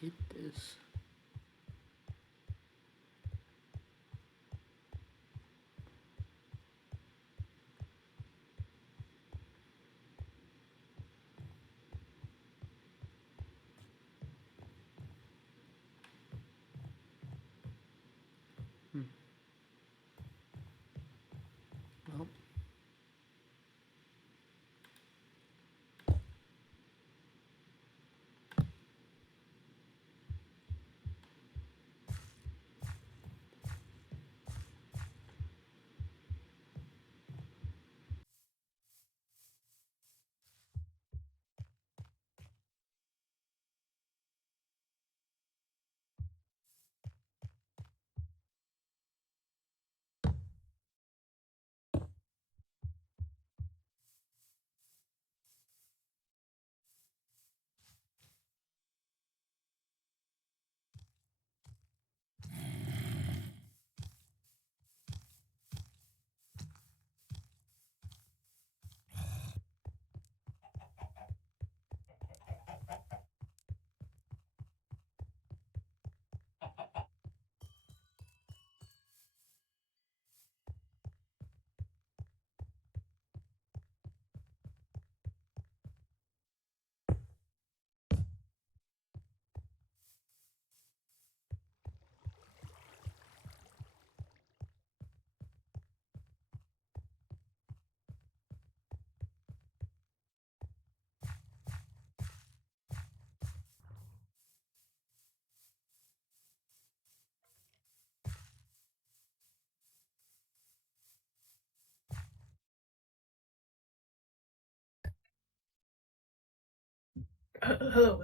did this. Hmm. Well, Hello,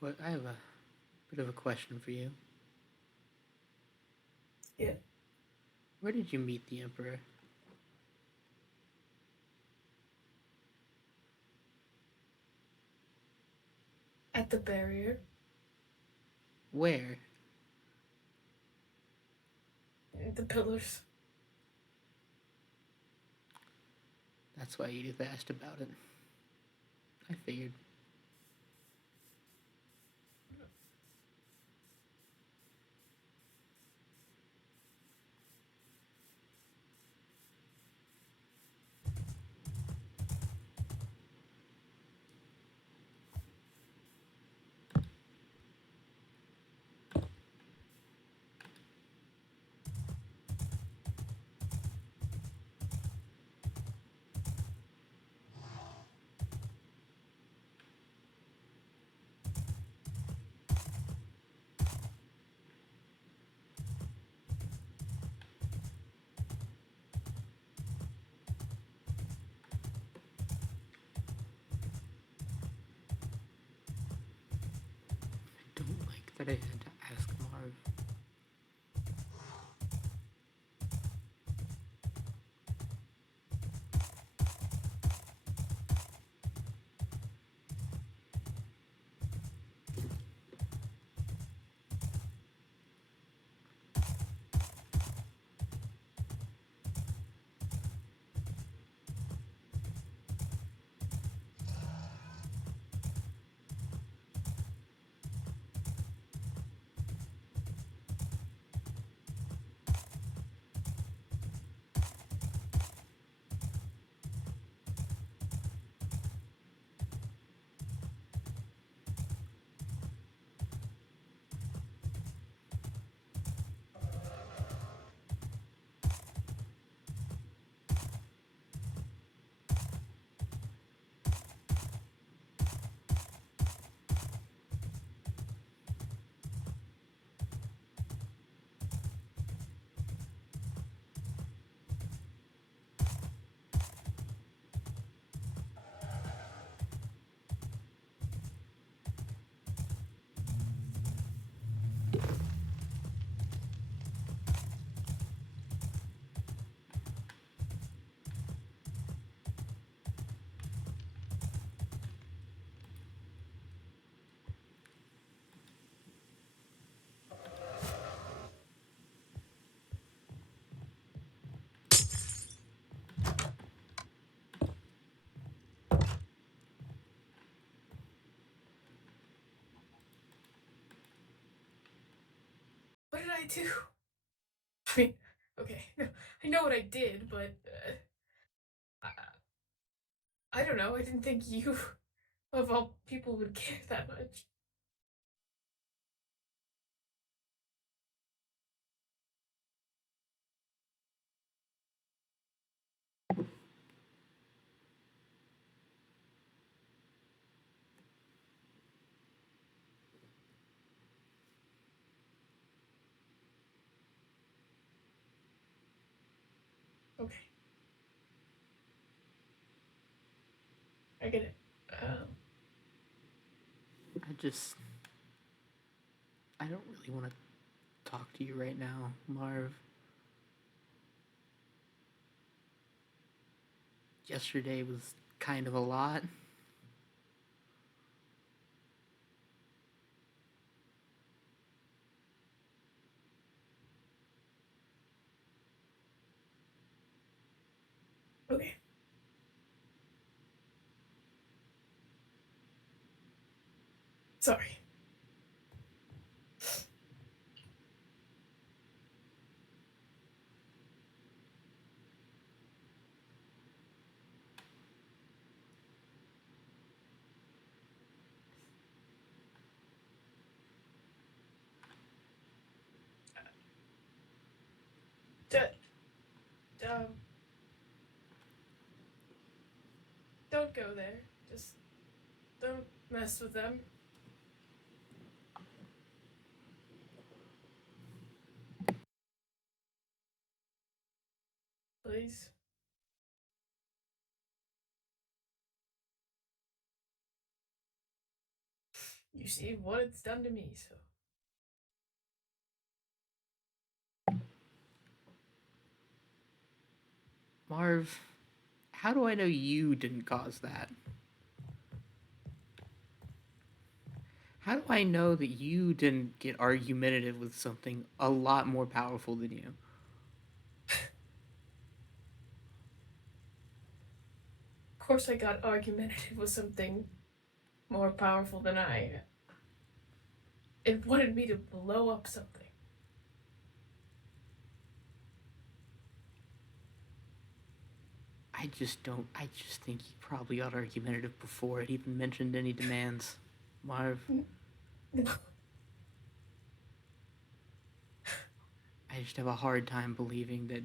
Willow. I have a bit of a question for you. Yeah, Where did you meet the Emperor? at the barrier, Where? the pillars. That's why Edith asked about it. I figured. I don't like that I had to ask Marv. I do. I mean, okay, I know what I did, but I don't know. I didn't think you, of all people, would care that much. Okay, I get it. Um, I just, I don't really want to talk to you right now, Marv. Yesterday was kind of a lot. okay. Sorry. D- um, don't go there. Just don't mess with them, please. You see what it's done to me, so. Marv, how do I know you didn't cause that? How do I know that you didn't get argumentative with something a lot more powerful than you? Of course, I got argumentative with something more powerful than I. It wanted me to blow up something. I just think he probably got argumentative before it even mentioned any demands. Marv, No. I just have a hard time believing that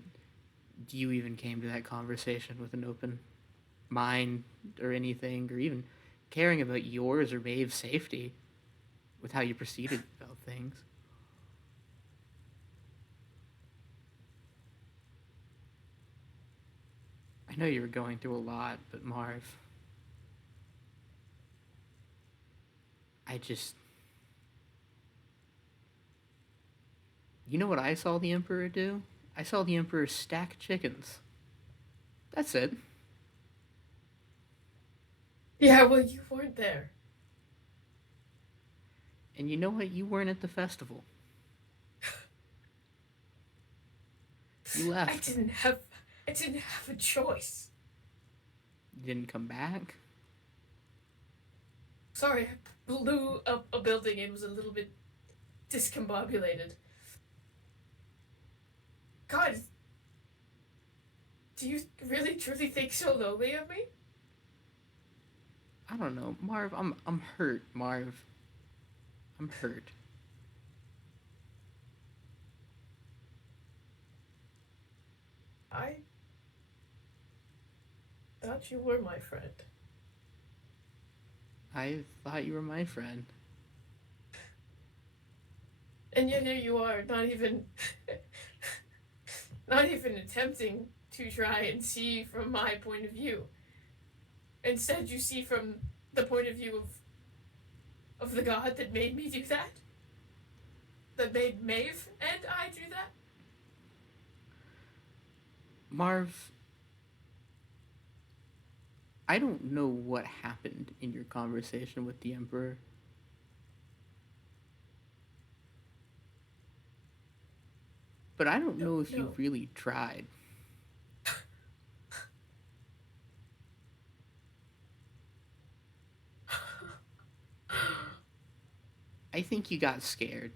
you even came to that conversation with an open mind or anything, or even caring about yours or Maeve's safety with how you proceeded about things. I know you were going through a lot, but Marv, I just. You know what I saw the Emperor do? I saw the Emperor stack chickens. That's it. Yeah, well, you weren't there. And you know what? You weren't at the festival. You I left. didn't have. I didn't have a choice. You didn't come back. Sorry, I blew up a building and was a little bit discombobulated. God, do you really truly think so lowly of me? I don't know, Marv. I'm hurt, Marv. I'm hurt. I thought you were my friend. I thought you were my friend. And yet here you are, not even not even attempting to try and see from my point of view. Instead you see from the point of view of the god that made me do that. That made Maeve and I do that. Marv, I don't know what happened in your conversation with the Emperor. But I don't No, know if you no. really tried. I think you got scared.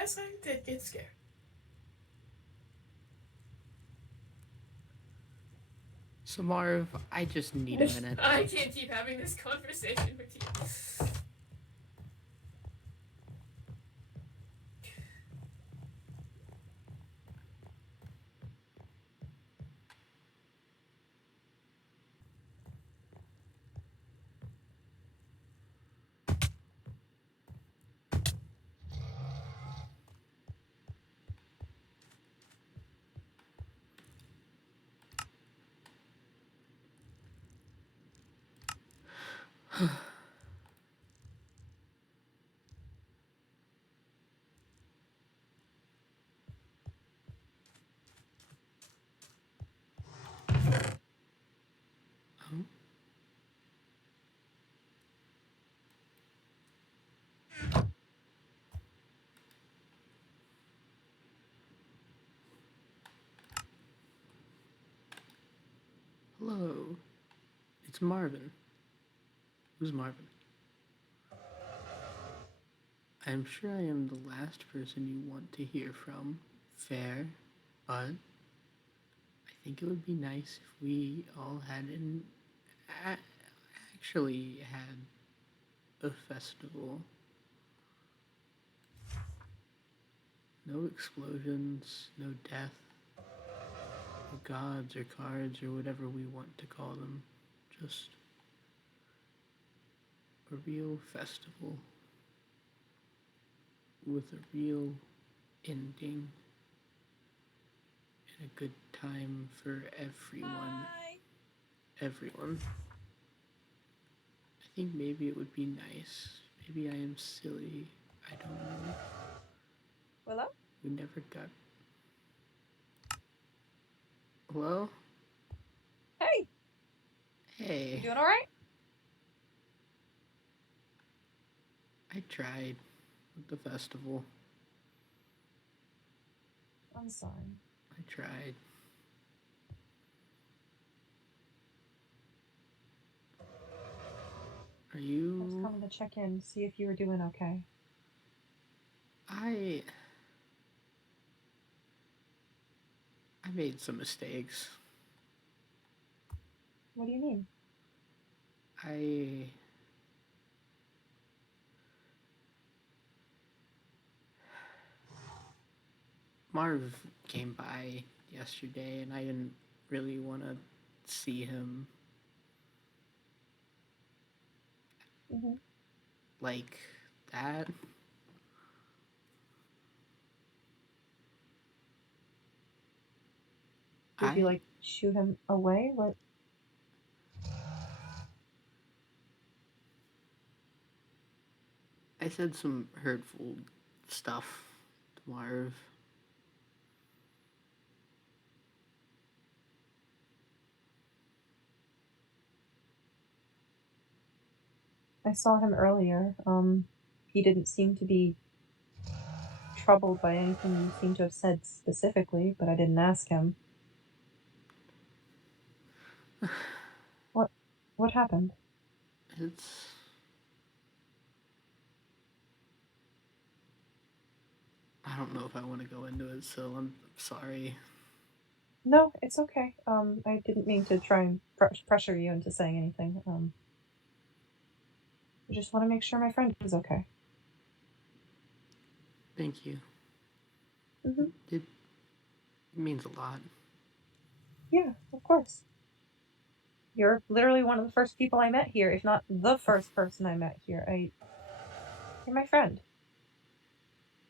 guess I did get scared. So Marv, I just need a minute. I can't keep having this conversation with you. Oh, hello. It's Marvin. Who's Marvin? I'm sure I am the last person you want to hear from. Fair, but I think it would be nice if we all had actually had a festival. No explosions, no death, no gods or cards or whatever we want to call them. Just a real festival with a real ending and a good time for everyone. Hi. Everyone. I think maybe it would be nice. Maybe I am silly. I don't know. Willow? We never got. Hello? Hey, you Hey. doing all right? I tried with the festival. I'm sorry. I tried. Are I was you. coming to check in, see if you were doing okay. I made some mistakes. What do you mean? I Marv came by yesterday and I didn't really want to see him Mm-hmm. like that. Did you like shoo him away? What? I said some hurtful stuff to Marv. I saw him earlier. He didn't seem to be troubled by anything you seem to have said specifically, but I didn't ask him. What? What happened? It's I don't know if I want to go into it, so I'm sorry. No, it's okay. I didn't mean to try and pressure you into saying anything. I just want to make sure my friend is okay. Thank you. Mm-hmm. It means a lot. Yeah, of course. You're literally one of the first people I met here, if not the first person I met here. You're my friend.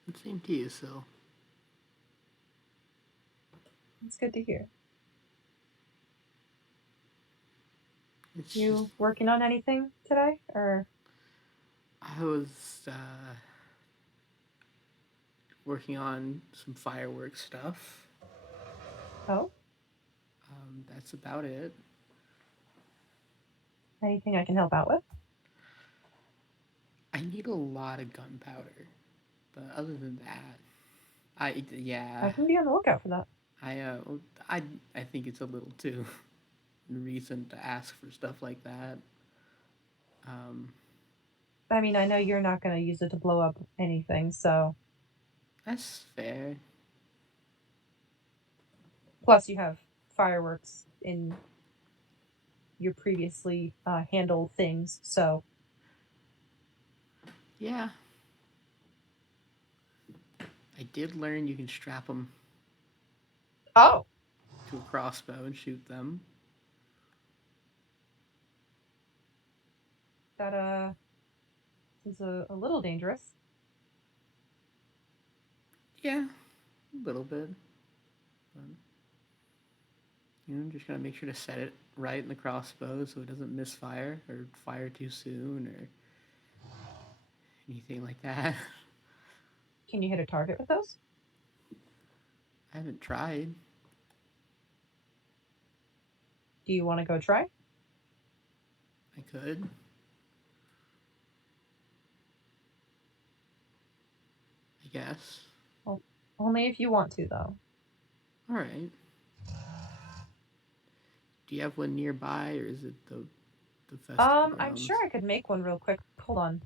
And same to you, so It's good to hear. it's You just working on anything today, or? I was working on some fireworks stuff. Oh, That's about it. anything I can help out with? I need a lot of gunpowder, but other than that, I I yeah, can be on the lookout for that. I uh, I I think it's a little too recent to ask for stuff like that. Um, I mean, I know you're not going to use it to blow up anything, so That's fair. Plus, you have fireworks in your previously handled things, so. Yeah. I did learn you can strap them Oh! to a crossbow and shoot them. That is a little dangerous. Yeah, a little bit. But, just gotta make sure to set it right in the crossbow so it doesn't misfire or fire too soon or anything like that. Can you hit a target with those? I haven't tried. Do you want to go try? I could. I guess. Well, only if you want to, though. All right. Do you have one nearby, or is it the festival I'm grounds? sure I could make one real quick. Hold on.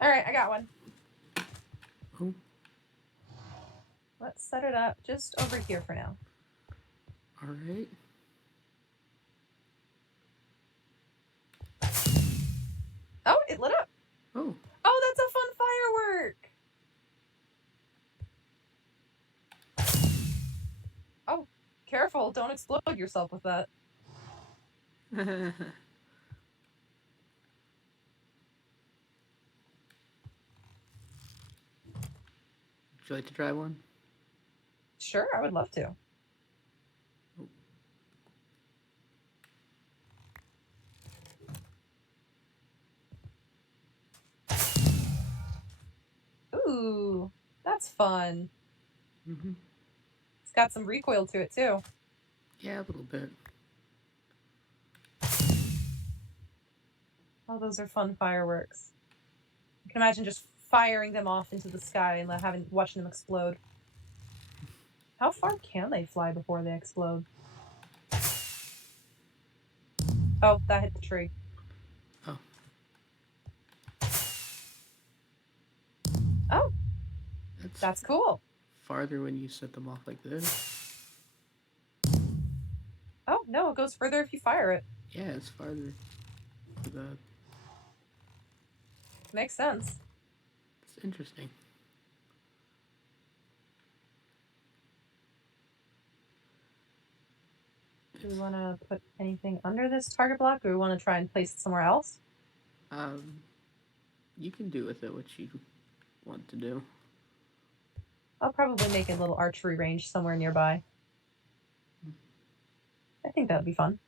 All right, I got one. Oh. Let's set it up just over here for now. All right. Oh, it lit up. Oh. Oh, that's a fun firework. Oh, careful. Don't explode yourself with that. Would you like to try one? Sure, I would love to. Ooh, that's fun. Mm-hmm. It's got some recoil to it, too. Yeah, a little bit. Oh, those are fun fireworks. I can imagine just firing them off into the sky and watching them explode. How far can they fly before they explode? Oh, that hit the tree. Oh. Oh, that's cool. Farther when you set them off like this. Oh, no, it goes further if you fire it. Yeah, it's farther for that. Makes sense. It's interesting. Do we want to put anything under this target block, or do we want to try and place it somewhere else? You can do with it what you want to do. I'll probably make a little archery range somewhere nearby. I think that would be fun.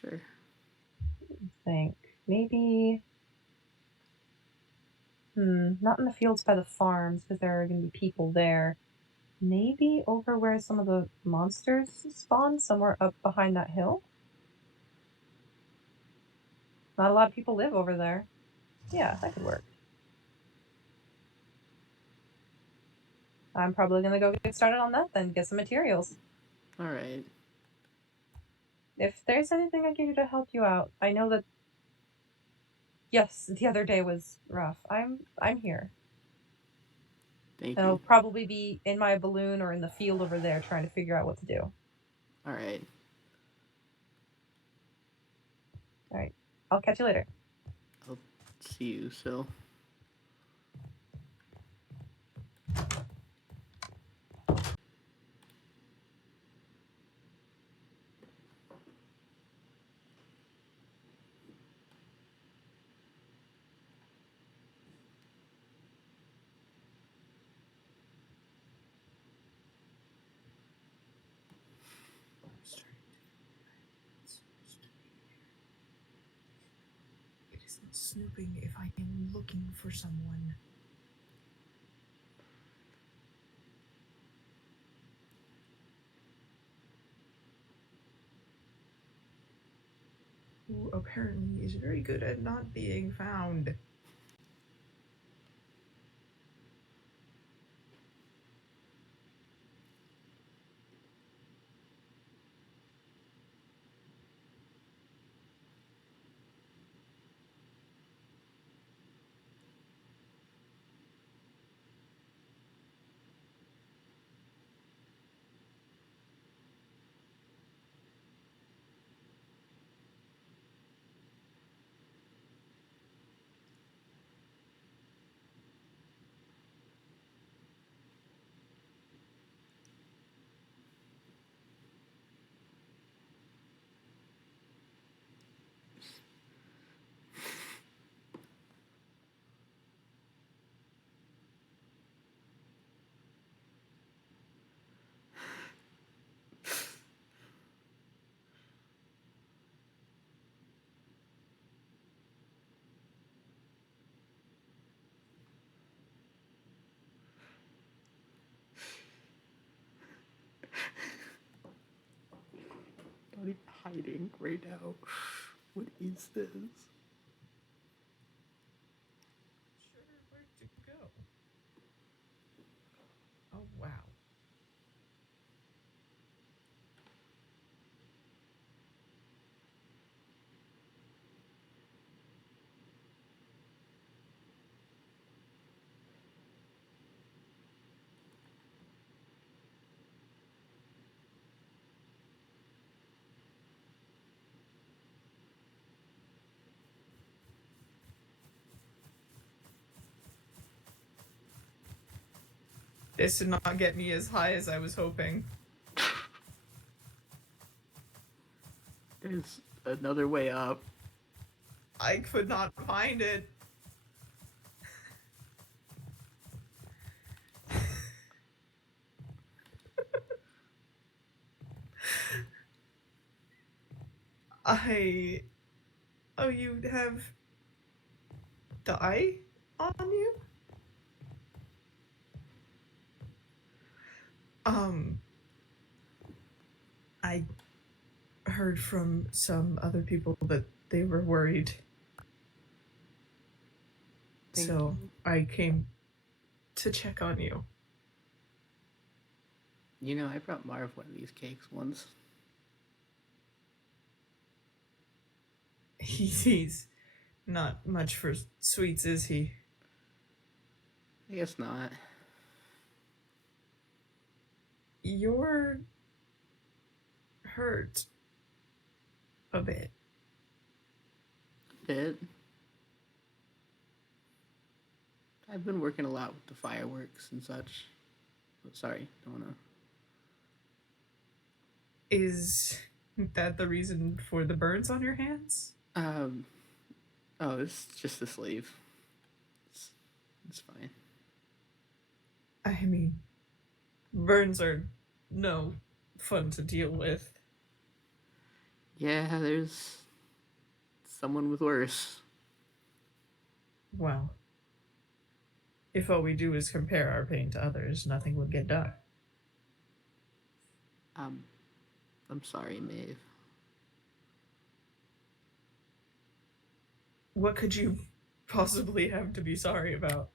Sure. I think maybe. Not in the fields by the farms because there are going to be people there. Maybe over where some of the monsters spawn, somewhere up behind that hill. Not a lot of people live over there. Yeah, that could work. I'm probably going to go get started on that then, get some materials. All right. If there's anything I can do to help you out, I know that, yes, the other day was rough. I'm here. Thank And I'll you. probably be in my balloon or in the field over there trying to figure out what to do. All right. All right. I'll catch you later. I'll see you, so. isn't snooping if I am looking for someone. Who apparently is very good at not being found. Not even hiding right now. What is this? Sure, where to go? Oh, wow. This did not get me as high as I was hoping. There's another way up. I could not find it. Oh, you have dye on you? I heard from some other people that they were worried. Thank So you. I came to check on you. You know, I brought Marv one of these cakes once. He's not much for sweets, is he? I guess not. You're hurt a bit. Bit. I've been working a lot with the fireworks and such. Oh, sorry, don't wanna. Is that the reason for the burns on your hands? Oh, it's just the sleeve. It's fine. I mean, burns are no fun to deal with. Yeah, there's someone with worse. Well, if all we do is compare our pain to others, nothing would get done. I'm sorry, Maeve. What could you possibly have to be sorry about?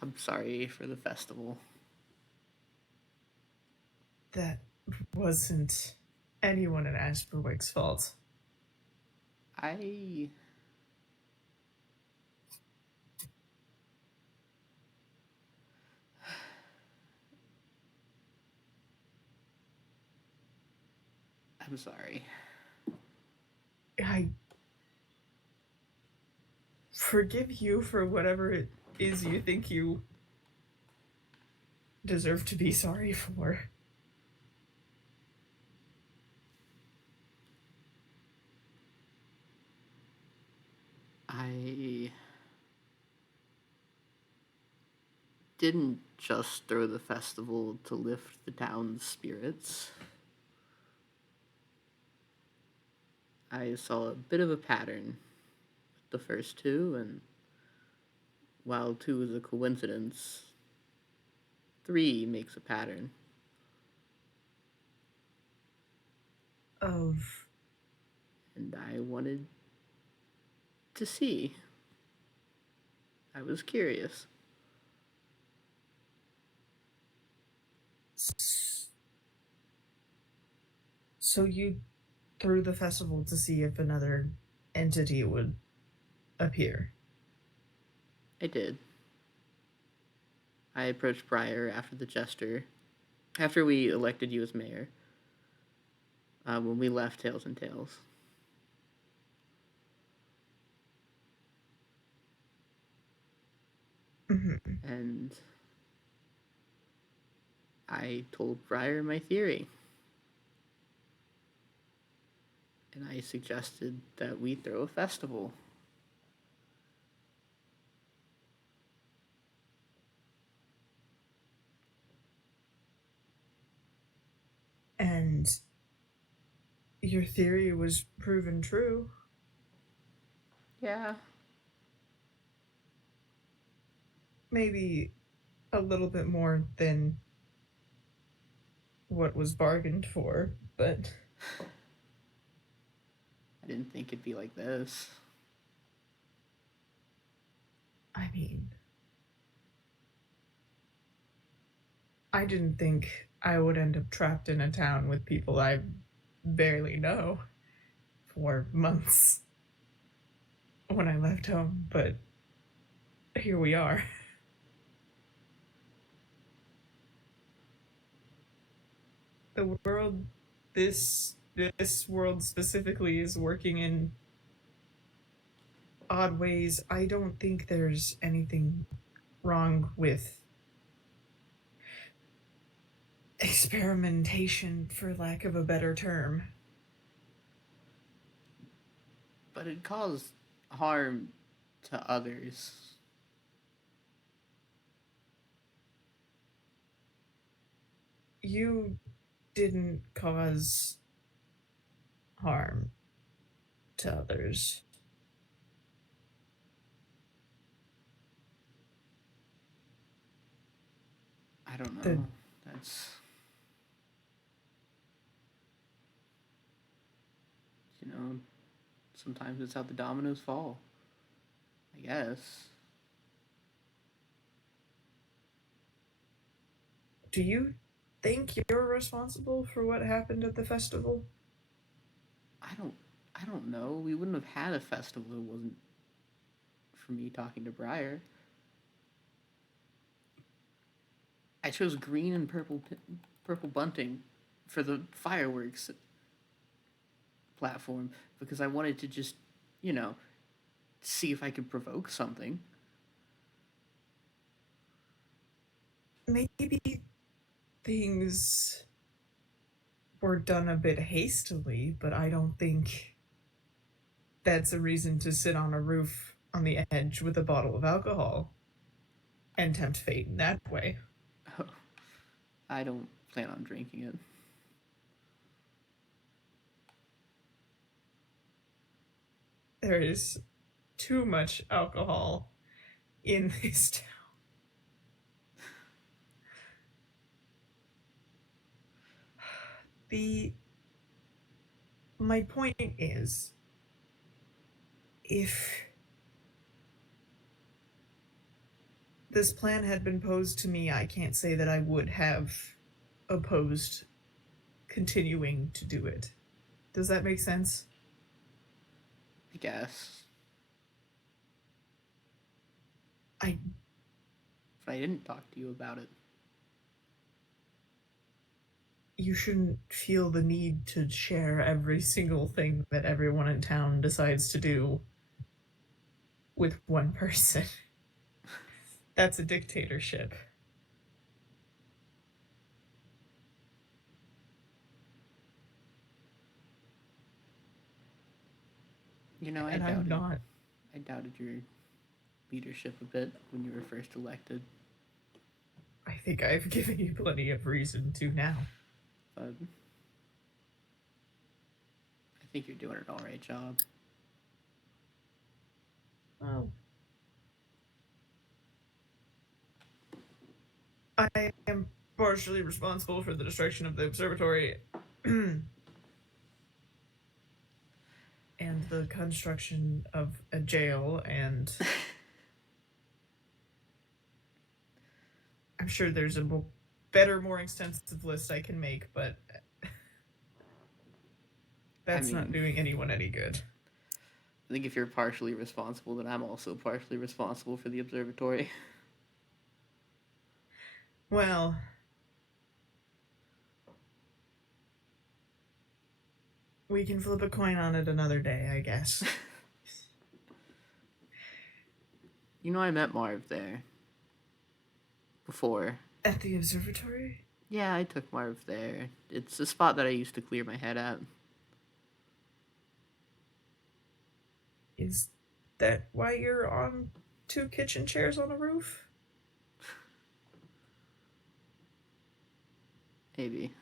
I'm sorry for the festival. That wasn't anyone in Asperwick's fault. I'm sorry. I forgive you for whatever it is you think you deserve to be sorry for. I didn't just throw the festival to lift the town's spirits. I saw a bit of a pattern the first two, and while 2 is a coincidence, 3 makes a pattern. Of And I wanted to see. I was curious. So you threw the festival to see if another entity would appear. I did. I approached Briar after the jester, after we elected you as mayor, when we left Tails and Tales. Mm-hmm. And I told Briar my theory. And I suggested that we throw a festival. And your theory was proven true. Yeah. Maybe a little bit more than what was bargained for, but I didn't think it'd be like this. I mean, I didn't think I would end up trapped in a town with people I barely know for months when I left home, but here we are. The world, this world specifically, is working in odd ways. I don't think there's anything wrong with experimentation, for lack of a better term. But it caused harm to others. You didn't cause harm to others. I don't know. That's... You know, sometimes it's how the dominoes fall. I guess. Do you think you're responsible for what happened at the festival? I don't know. We wouldn't have had a festival if it wasn't for me talking to Briar. I chose green and purple bunting for the fireworks platform because I wanted to just, you know, see if I could provoke something. Maybe things were done a bit hastily, but I don't think that's a reason to sit on a roof on the edge with a bottle of alcohol and tempt fate in that way. Oh, I don't plan on drinking it. There is too much alcohol in this town. My point is, if this plan had been posed to me, I can't say that I would have opposed continuing to do it. Does that make sense? I guess. But I didn't talk to you about it. You shouldn't feel the need to share every single thing that everyone in town decides to do with one person. That's a dictatorship. You know, I doubted your leadership a bit when you were first elected. I think I've given you plenty of reason to now. But I think you're doing an alright job. I am partially responsible for the destruction of the observatory and the construction of a jail, and I'm sure there's a better, more extensive list I can make, but that's not doing anyone any good. I think if you're partially responsible, then I'm also partially responsible for the observatory. Well, we can flip a coin on it another day, I guess. You know, I met Marv there. Before. At the observatory? Yeah, I took Marv there. It's a spot that I used to clear my head at. Is that why you're on 2 kitchen chairs on a roof? Maybe.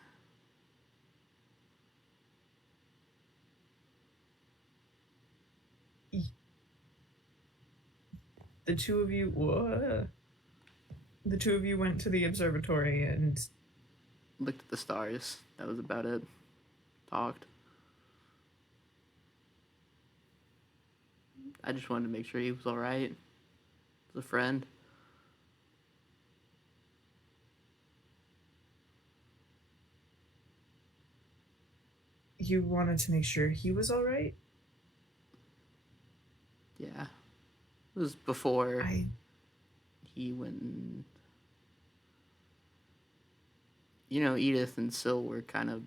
The two of you went to the observatory and looked at the stars. That was about it. Talked. I just wanted to make sure he was alright. As a friend. You wanted to make sure he was alright? Yeah. It was before he went. You know, Edith and Syl were kind of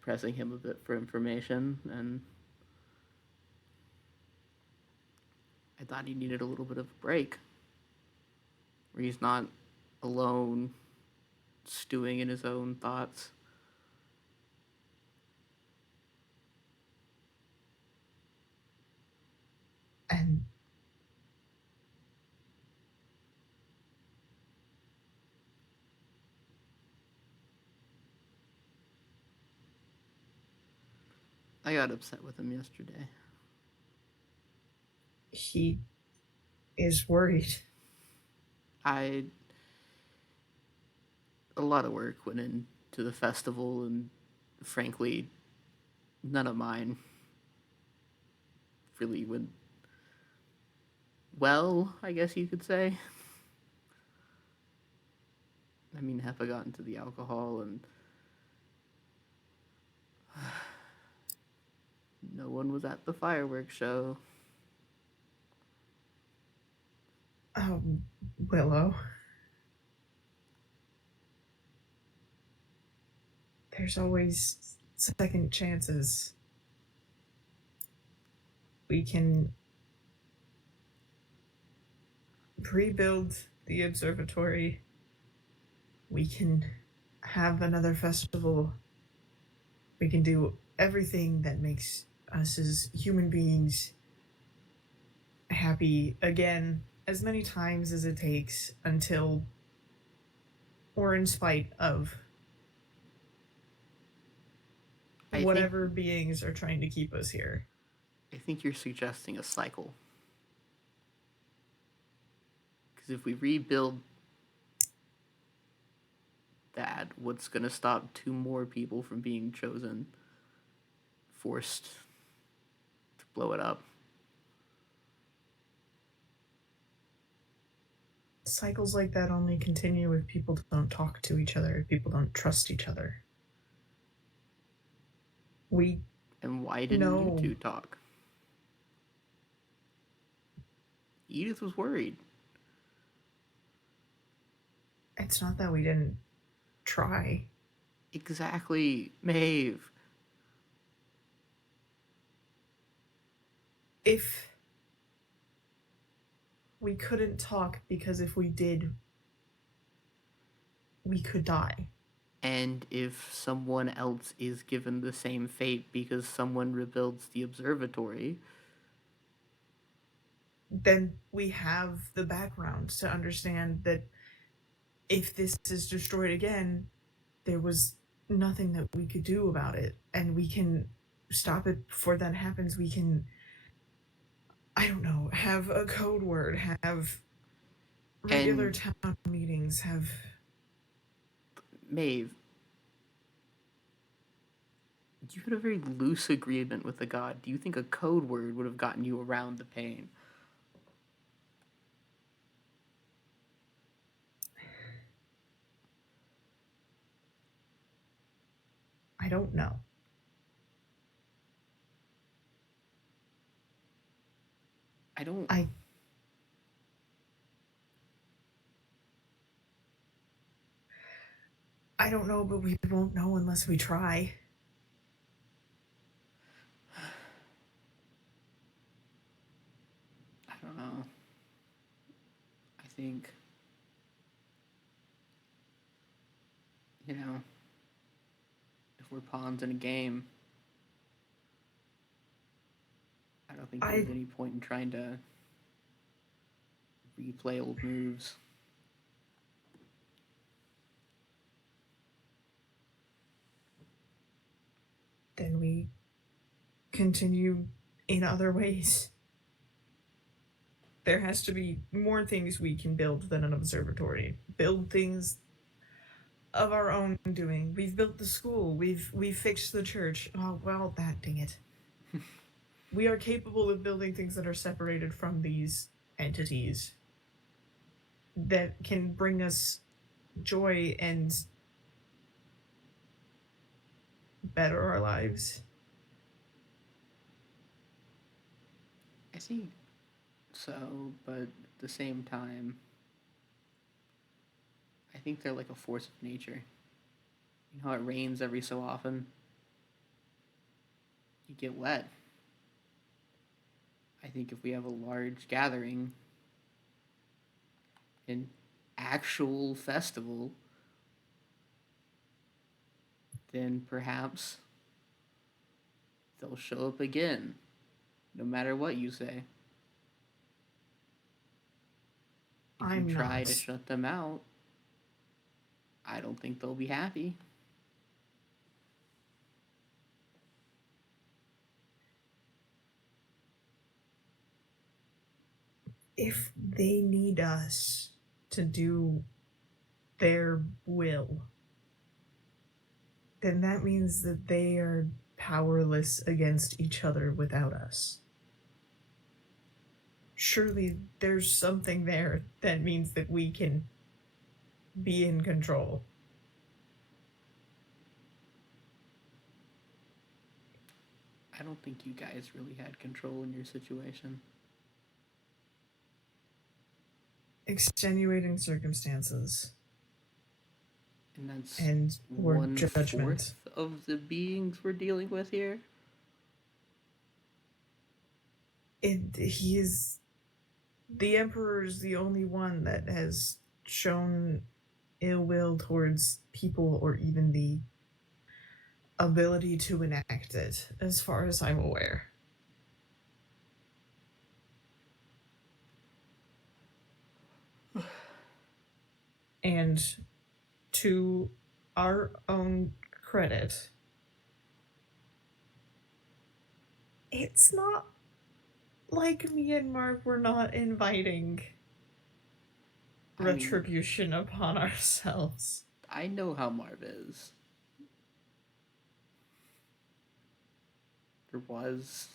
pressing him a bit for information, and I thought he needed a little bit of a break. Where he's not alone, stewing in his own thoughts. And I got upset with him yesterday. He is worried. A lot of work went into the festival, and frankly, none of mine really went well, I guess you could say. I mean, Hepa got into the alcohol, and no one was at the fireworks show. Oh, Willow. There's always second chances. We can rebuild the observatory. We can have another festival. We can do everything that makes us as human beings happy again as many times as it takes until, or in spite of, whatever beings are trying to keep us here. I think you're suggesting a cycle. Because if we rebuild that, what's going to stop 2 more people from being chosen, forced to blow it up? Cycles like that only continue if people don't talk to each other, if people don't trust each other. And why didn't you 2 talk? Edith was worried. It's not that we didn't try. Exactly, Maeve. If we couldn't talk because if we did, we could die. And if someone else is given the same fate because someone rebuilds the observatory, then we have the background to understand that if this is destroyed again, there was nothing that we could do about it, and we can stop it before that happens. We can, I don't know, have a code word, have regular town meetings, have Maeve, you had a very loose agreement with the god. Do you think a code word would have gotten you around the pain? I don't know. I don't. I don't know, but we won't know unless we try. I don't know. I think, if we're pawns in a game, I don't think there's any point in trying to replay old moves. Then we continue in other ways. There has to be more things we can build than an observatory. Build things of our own doing. We've built the school. We've fixed the church. Oh well, dang it. We are capable of building things that are separated from these entities that can bring us joy and better our lives. I think so, but at the same time, I think they're like a force of nature. You know how it rains every so often? You get wet. I think if we have a large gathering, an actual festival, then perhaps they'll show up again, no matter what you say. If you try to shut them out, I don't think they'll be happy. If they need us to do their will, then that means that they are powerless against each other without us. Surely there's something there that means that we can be in control. I don't think you guys really had control in your situation. Extenuating circumstances. And that's and one judgment. fourth of the beings we're dealing with here. The Emperor is the only one that has shown ill will towards people or even the ability to enact it, as far as I'm aware. And to our own credit, it's not like me and Marv were not inviting retribution upon ourselves. I know how Marv is. There was.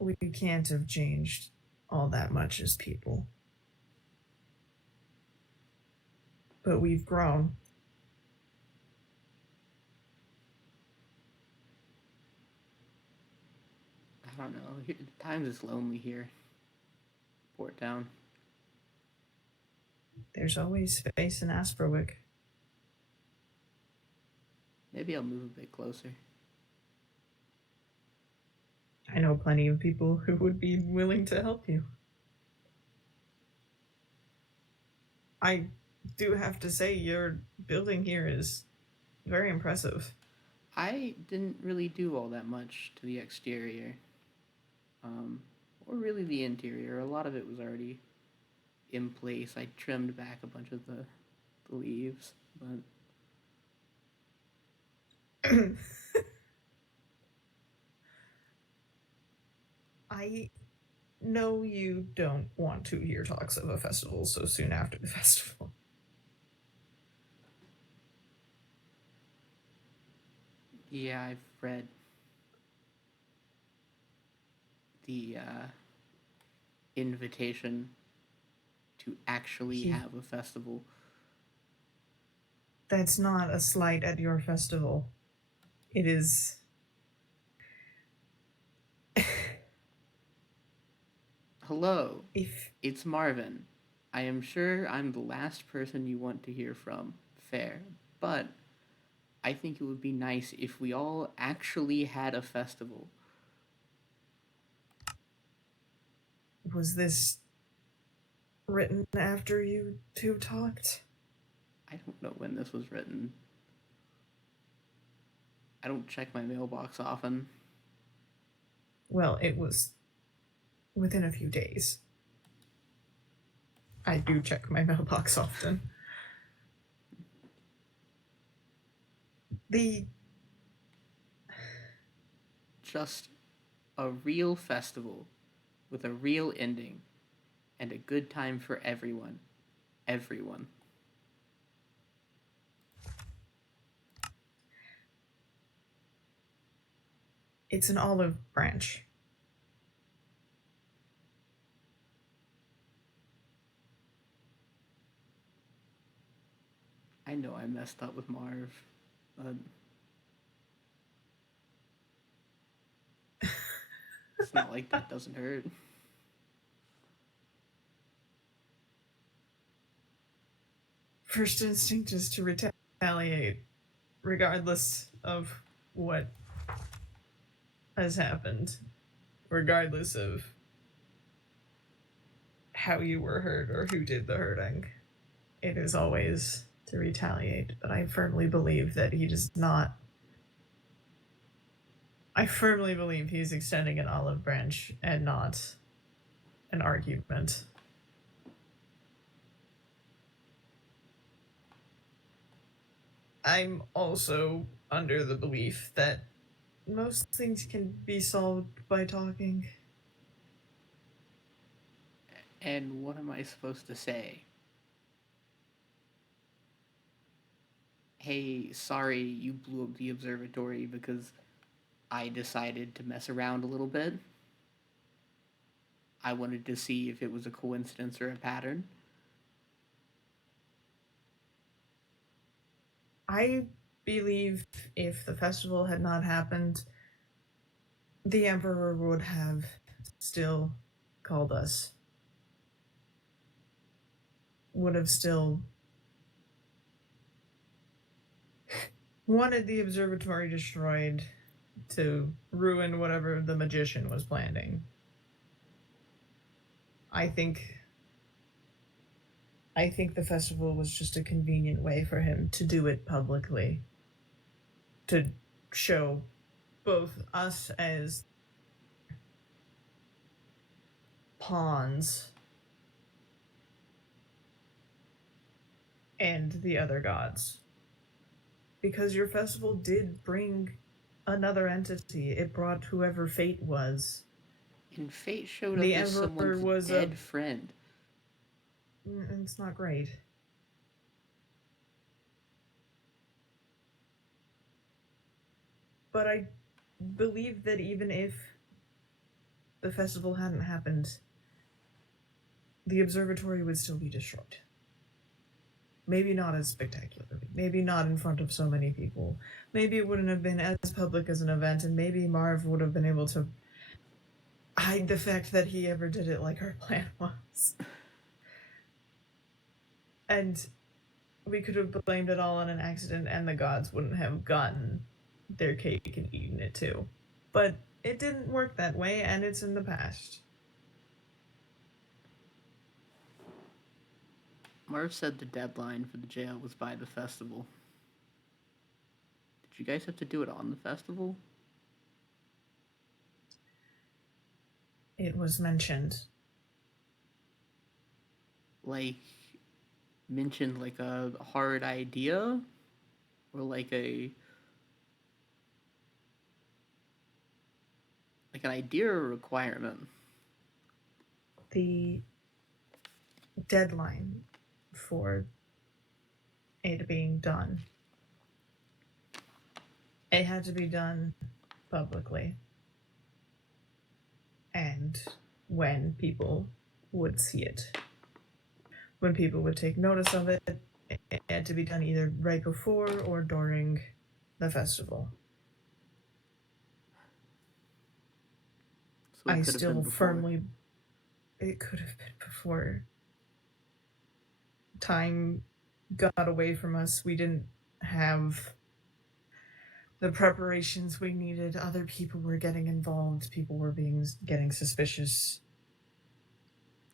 We can't have changed all that much as people. But we've grown. I don't know. Times is lonely here. Port Town. There's always space in Asperwick. Maybe I'll move a bit closer. I know plenty of people who would be willing to help you. I do have to say, your building here is very impressive. I didn't really do all that much to the exterior. Or really the interior. A lot of it was already in place. I trimmed back a bunch of the leaves, but I No, you don't want to hear talks of a festival so soon after the festival. Yeah, I've read the invitation to actually have a festival. That's not a slight at your festival. It is. Hello, If it's Marvin. I am sure I'm the last person you want to hear from. Fair. But I think it would be nice if we all actually had a festival. was this written after you two talked? I don't know when this was written. I don't check my mailbox often. Well, it was within a few days. I do check my mailbox often. Just a real festival with a real ending and a good time for everyone. Everyone. It's an olive branch. I know I messed up with Marv, but it's not like that doesn't hurt. First instinct is to retaliate, regardless of what has happened, regardless of how you were hurt or who did the hurting. It is always to retaliate, but I firmly believe that he does not. I firmly believe he's extending an olive branch and not an argument. I'm also under the belief that most things can be solved by talking. And what am I supposed to say? Hey, sorry you blew up the observatory because I decided to mess around a little bit. I wanted to see if it was a coincidence or a pattern. I believe if the festival had not happened, the Emperor would have still called us. Would have still wanted the observatory destroyed to ruin whatever the magician was planning. I think the festival was just a convenient way for him to do it publicly. To show both us as pawns and the other gods. Because your festival did bring another entity. It brought whoever Fate was. And Fate showed The up as Emperor someone's was dead friend. It's not great. But I believe that even if the festival hadn't happened, the observatory would still be destroyed. Maybe not as spectacularly. Maybe not in front of so many people. Maybe it wouldn't have been as public as an event, and maybe Marv would have been able to hide the fact that he ever did it like our plan was. And we could have blamed it all on an accident, and the gods wouldn't have gotten their cake and eaten it too. But it didn't work that way, and it's in the past. Marv said the deadline for the jail was by the festival. Did you guys have to do it on the festival? It was mentioned. Like, mentioned like a hard idea? Or like an idea or a requirement? the deadline for it being done. It had to be done publicly. And when people would see it. When people would take notice of it, it had to be done either right before or during the festival. So it I could have been still before. firmly. It could have been before. Time got away from us. We didn't have the preparations we needed. Other people were getting involved. People were getting suspicious.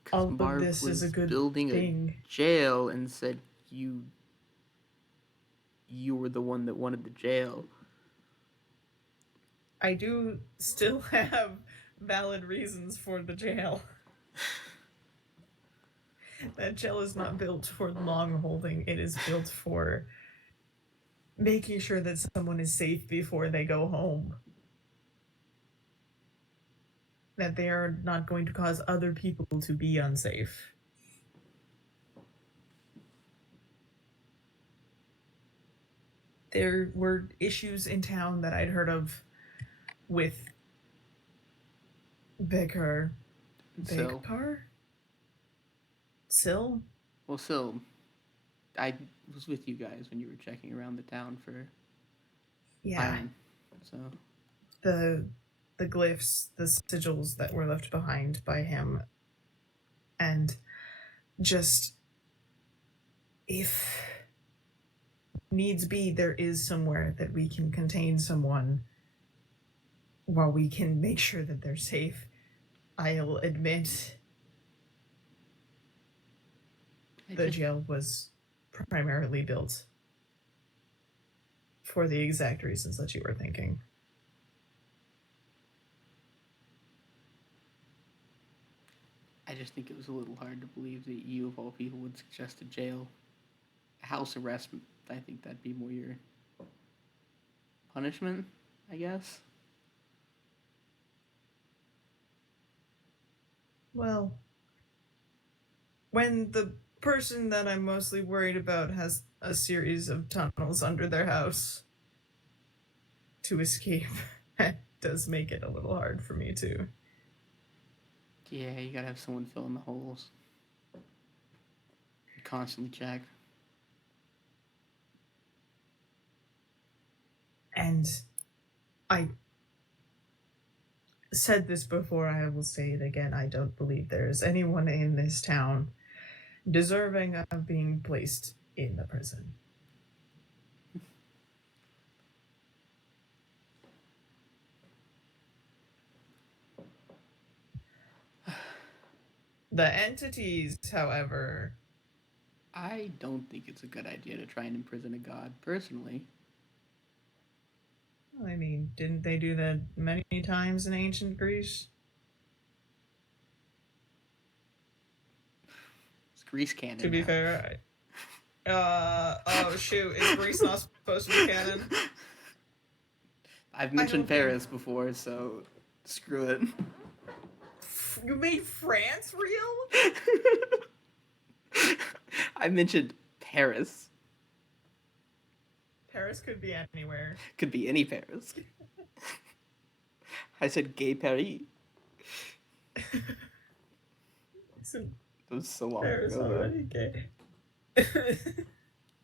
'Cause All of Marv this is a was good building thing. a jail and said you were the one that wanted the jail. I do still have valid reasons for the jail. That jail is not built for long holding. It is built for making sure that someone is safe before they go home. That they are not going to cause other people to be unsafe. There were issues in town that I'd heard of with Sill? Well, Sil, I was with you guys when you were checking around the town for iron. So the glyphs, the sigils that were left behind by him, and just if needs be, there is somewhere that we can contain someone while we can make sure that they're safe. I'll admit the jail was primarily built for the exact reasons that you were thinking. I just think it was a little hard to believe that you, of all people, would suggest a jail. House arrest, I think that'd be more your punishment, I guess. Well, when the person that I'm mostly worried about has a series of tunnels under their house to escape, that does make it a little hard for me too. Yeah, you gotta have someone fill in the holes. Constantly check. And I said this before, I will say it again. I don't believe there is anyone in this town deserving of being placed in the prison. The entities, however... I don't think it's a good idea to try and imprison a god, personally. I mean, didn't they do that many times in ancient Greece? It's Greece canon. To be fair, oh shoot, is Greece not supposed to be canon? I've mentioned Paris before, so screw it. You made France real? I mentioned Paris. Paris could be anywhere. Could be any Paris. I said gay Paris. It was so long Paris ago. already gay.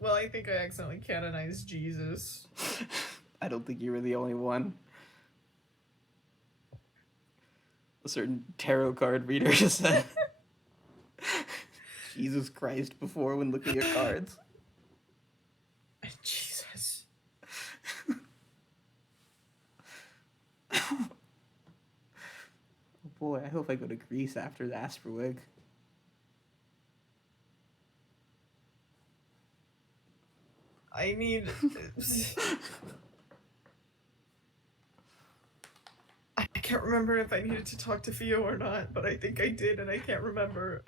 Well, I think I accidentally canonized Jesus. I don't think you were the only one. A certain tarot card reader just said Jesus Christ before when looking at cards. Jesus. Oh boy, I hope I go to Greece after the Asperwig. I mean... I can't remember if I needed to talk to Theo or not, but I think I did, and I can't remember.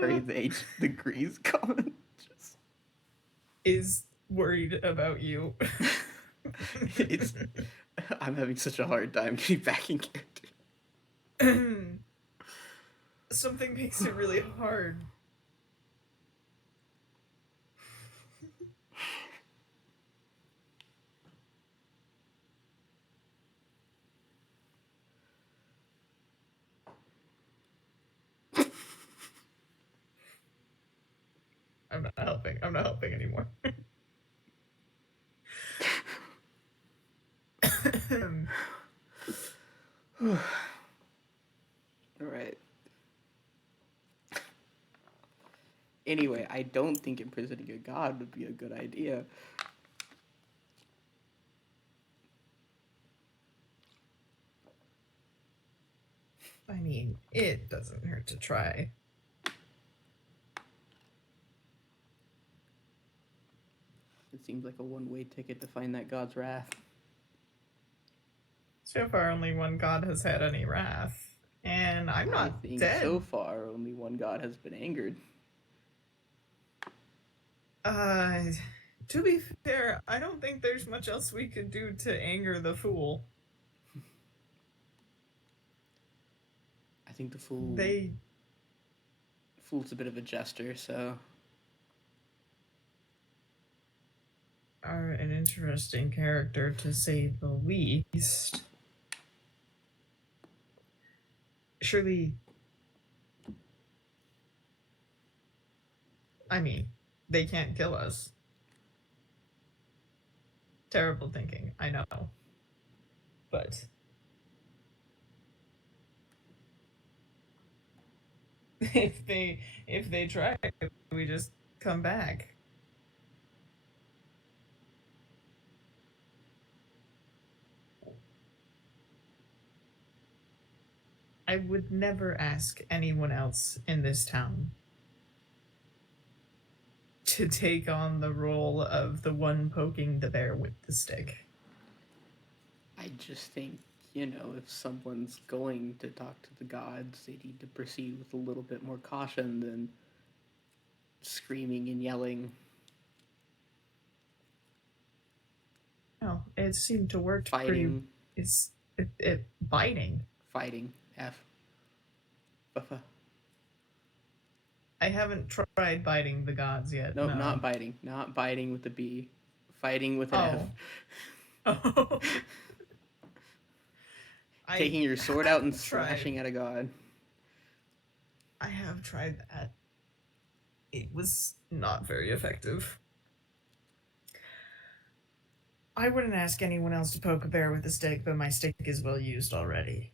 Sorry, the Greece comment just... is worried about you. I'm having such a hard time getting back in character. Something makes it really hard. I'm not helping. I'm not helping anymore. All right. Anyway, I don't think imprisoning a god would be a good idea. I mean, it doesn't hurt to try. It seems like a one-way ticket to find that god's wrath. So far, only one god has had any wrath, and I'm I not think dead. so far only one god has been angered. To be fair, I don't think there's much else we could do to anger the fool. I think the fool's a bit of a jester, so are an interesting character to say the least. Surely, I mean, they can't kill us. Terrible thinking, I know. But if they try, we just come back. I would never ask anyone else in this town to take on the role of the one poking the bear with the stick. I just think, if someone's going to talk to the gods, they need to proceed with a little bit more caution than screaming and yelling. No, it seemed to work. Fighting. Biting. Fighting. F. Buffa. I haven't tried biting the gods yet. Nope, no, not biting. Not biting with the B. Fighting with an F. Oh. Taking your sword out and slashing at a god. I have tried that. It was not very effective. I wouldn't ask anyone else to poke a bear with a stick, but my stick is well used already.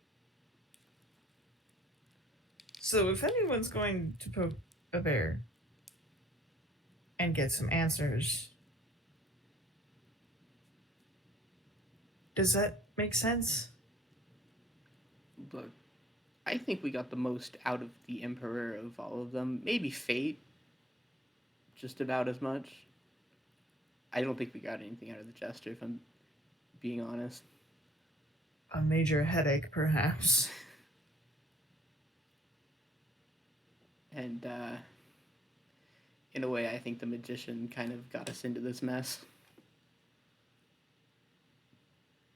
So if anyone's going to poke a bear and get some answers, does that make sense? Look, I think we got the most out of the Emperor of all of them. Maybe Fate, just about as much. I don't think we got anything out of the Jester, if I'm being honest. A major headache, perhaps. And, in a way, I think the Magician kind of got us into this mess.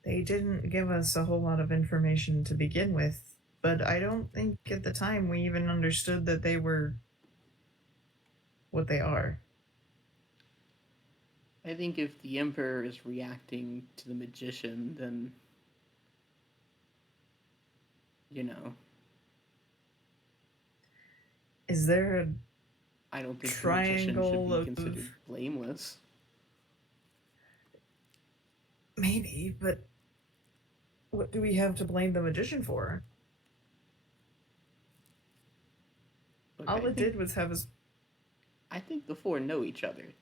They didn't give us a whole lot of information to begin with, but I don't think at the time we even understood that they were what they are. I think if the Emperor is reacting to the Magician, then, Is there a I don't think the triangle Magician should be of considered blameless. Maybe, but what do we have to blame the Magician for? Look, All it did was have us. I think the four know each other.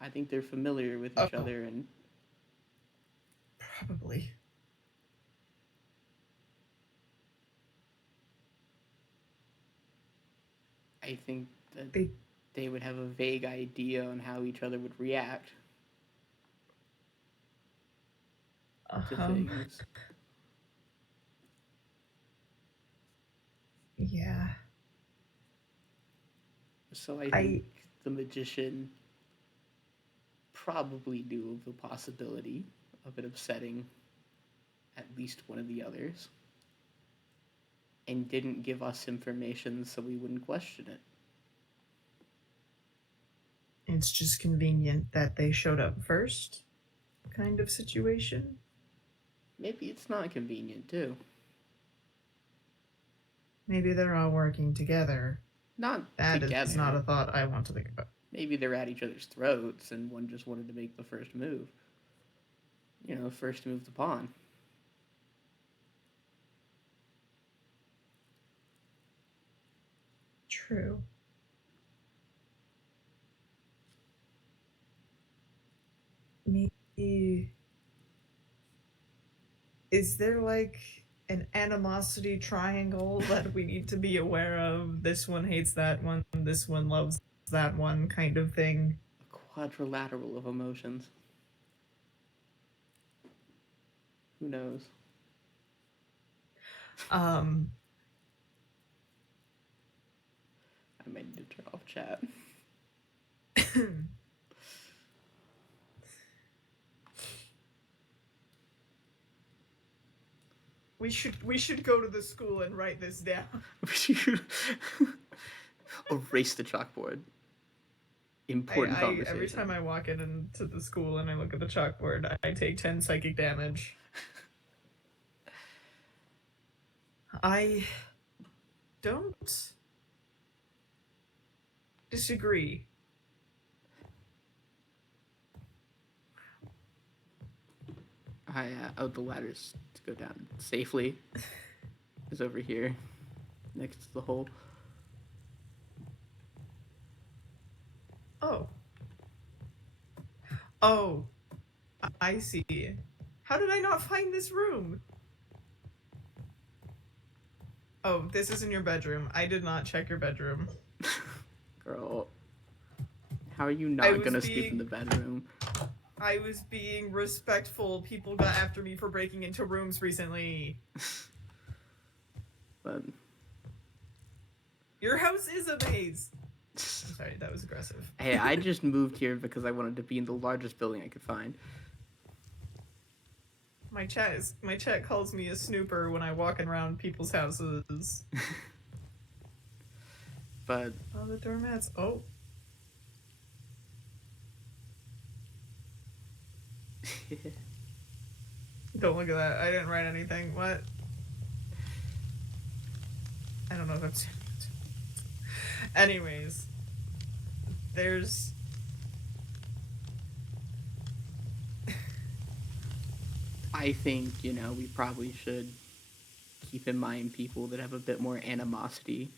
I think they're familiar with each other, and Probably. I think that they would have a vague idea on how each other would react to things. Yeah. So I think the Magician probably knew of the possibility of it upsetting at least one of the others. and didn't give us information so we wouldn't question it. It's just convenient that they showed up first, kind of situation. Maybe it's not convenient, too. Maybe they're all working together. Not That together. is not a thought I want to think about. Maybe they're at each other's throats and one just wanted to make the first move. You know, first move the pawn. True. Maybe. Is there like an animosity triangle that we need to be aware of? This one hates that one, this one loves that one, kind of thing. A quadrilateral of emotions. Who knows? I might need to turn off chat. We should go to the school and write this down. Erase the chalkboard. Important conversation. Every time I walk into the school and I look at the chalkboard, I take 10 psychic damage. I don't disagree. The ladders to go down safely is over here, next to the hole. Oh, I see. How did I not find this room? Oh, this is in your bedroom. I did not check your bedroom. Girl, how are you not gonna sleep in the bedroom? I was being respectful. People got after me for breaking into rooms recently. But your house is a maze. I'm sorry, that was aggressive. Hey, I just moved here because I wanted to be in the largest building I could find. My chat calls me a snooper when I walk around people's houses. But oh, the doormats. Oh. Don't look at that. I didn't write anything. What? I don't know if I'm saying it. Anyways, there's I think, we probably should keep in mind people that have a bit more animosity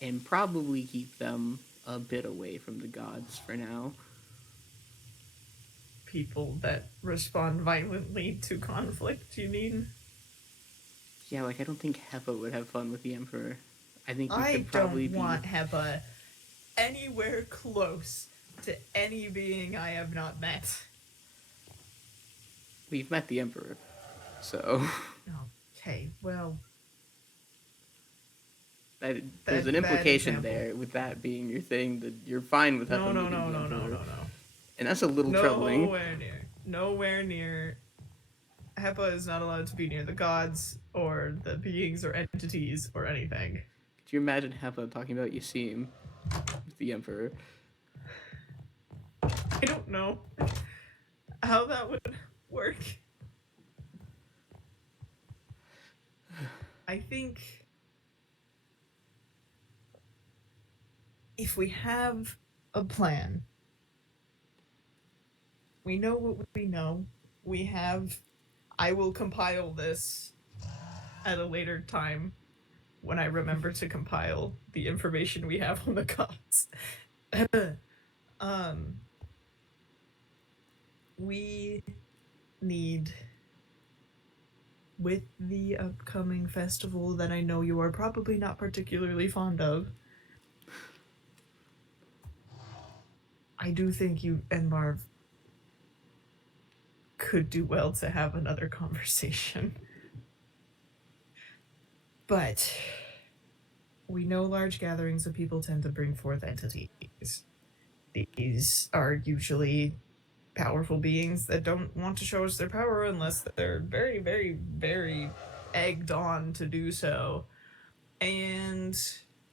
and probably keep them a bit away from the gods for now. People that respond violently to conflict, you mean? Yeah, I don't think Hepa would have fun with the Emperor. I think we could probably don't want Hepa anywhere close to any being I have not met. We've met the Emperor, so... Okay, well... There's an implication there with that being your thing, that you're fine with Hepa meeting the Emperor. No. And that's a little troubling. Nowhere near. Hepa is not allowed to be near the gods or the beings or entities or anything. Could you imagine Hepa talking about Yasim with the Emperor? I don't know how that would work. I think if we have a plan, we know what we know. I will compile this at a later time when I remember to compile the information we have on the gods. We need, with the upcoming festival that I know you are probably not particularly fond of, I do think you and Marv could do well to have another conversation. But we know large gatherings of people tend to bring forth entities. These are usually powerful beings that don't want to show us their power unless they're very, very, very egged on to do so. And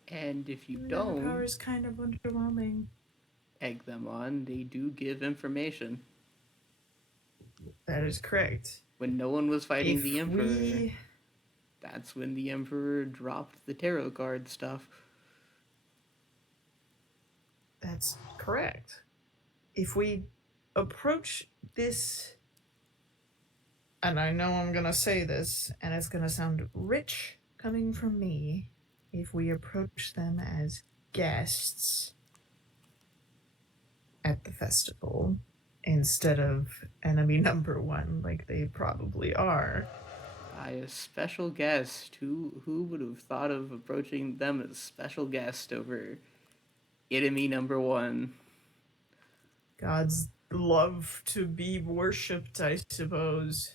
And if you power don't is kind of underwhelming. egg them on, they do give information. That is correct. When no one was fighting If the Emperor, we... that's when the Emperor dropped the tarot card stuff. That's correct. If we approach this, and I know I'm gonna say this, and it's gonna sound rich coming from me, if we approach them as guests at the festival instead of enemy number one, like they probably are. By a special guest. Who would have thought of approaching them as special guest over enemy number one? Gods love to be worshipped, I suppose.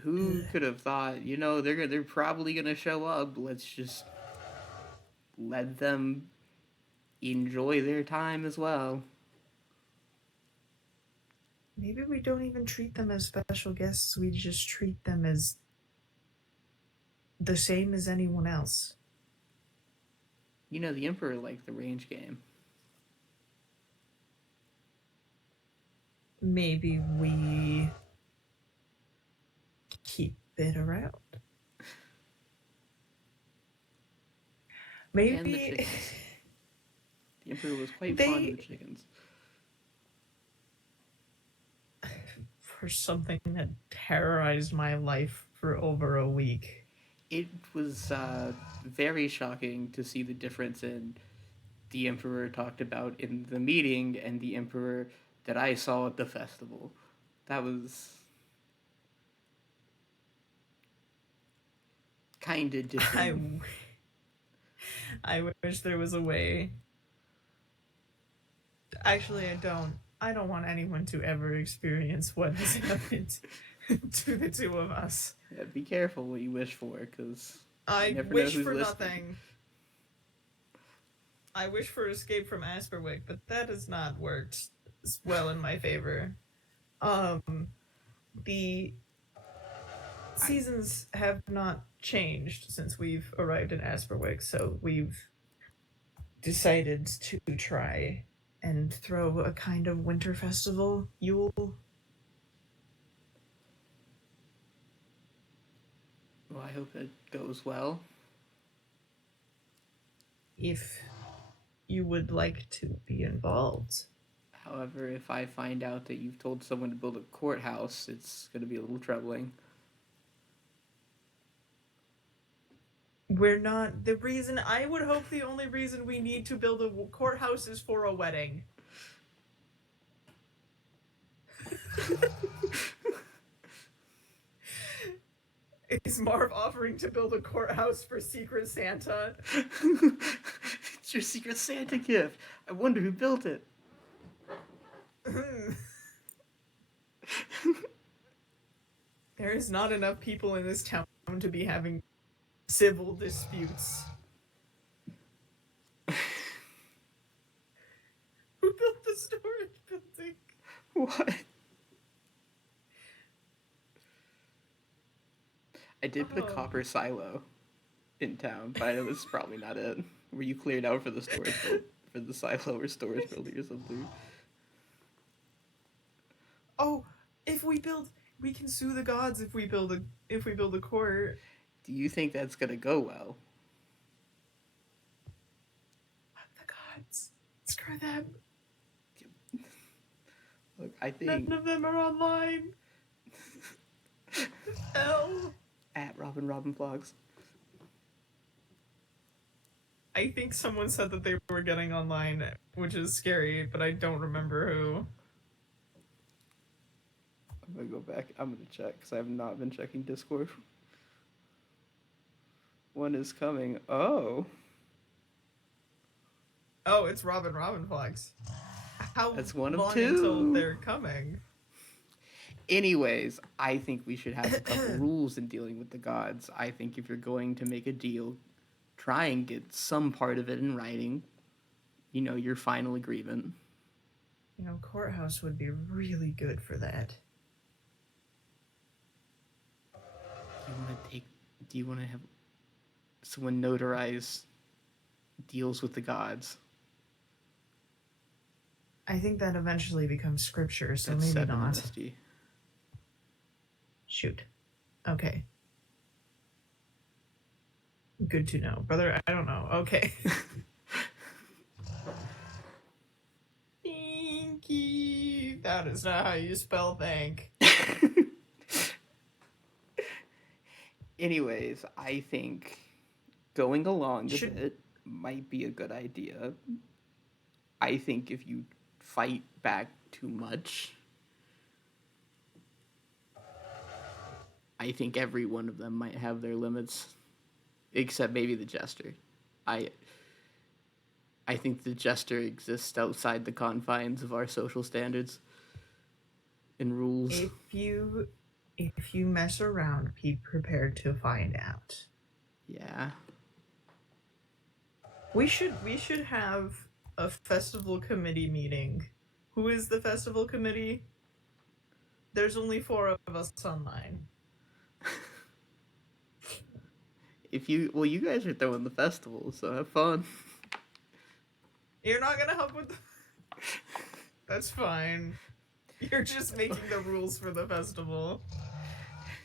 Who could have thought, they're probably gonna show up. Let's just let them enjoy their time as well. Maybe we don't even treat them as special guests, we just treat them as the same as anyone else. The Emperor liked the range game. Maybe we keep it around. And the Maybe chickens. The Emperor was quite fond of the chickens. for something that terrorized my life for over a week. It was very shocking to see the difference in the Emperor talked about in the meeting and the Emperor that I saw at the festival. That was kind of different. I wish there was a way. Actually, I don't want anyone to ever experience what has happened to the two of us. Yeah, be careful what you wish for, because I wish for nothing. I wish for escape from Asperwick, but that has not worked as well in my favor. The seasons have not changed since we've arrived in Asperwick, so we've decided to try and throw a kind of winter festival, Yule. Well, I hope it goes well. If you would like to be involved. However, if I find out that you've told someone to build a courthouse, it's going to be a little troubling. We're not... The reason... I would hope the only reason we need to build a courthouse is for a wedding. Is Marv offering to build a courthouse for Secret Santa? It's your Secret Santa gift. I wonder who built it. There is not enough people in this town to be having civil disputes. Who built the storage building? What? I did put a copper silo in town, but I know this is probably not it. Were you cleared out for the storage for the silo or storage building or something? Oh, if we build, we can sue the gods if we build a court. Do you think that's gonna go well? The gods. Screw them. Look, I think None of them are online. Hell. at Robin Vlogs. I think someone said that they were getting online, which is scary, but I don't remember who. I'm gonna go back. I'm gonna check because I have not been checking Discord. One is coming. Oh, it's Robin Vlogs. How that's one of long two until they're coming? Anyways, I think we should have a couple rules in dealing with the gods. I think if you're going to make a deal, try and get some part of it in writing. Your final agreement. Courthouse would be really good for that. You want to take Do you want to have someone notarize deals with the gods? I think that eventually becomes scripture, so That's maybe 7 not. USD. Shoot. Okay. Good to know. Brother, I don't know. Okay. Thanky. That is not how you spell thank. Anyways, I think going along with Should- it might be a good idea. I think if you fight back too much, I think every one of them might have their limits, except maybe the jester. I think the jester exists outside the confines of our social standards and rules. If you mess around, be prepared to find out. Yeah. We should have a festival committee meeting. Who is the festival committee? There's only 4 of us online. You guys are throwing the festival, so have fun. You're not gonna help with That's fine. You're just making the rules for the festival.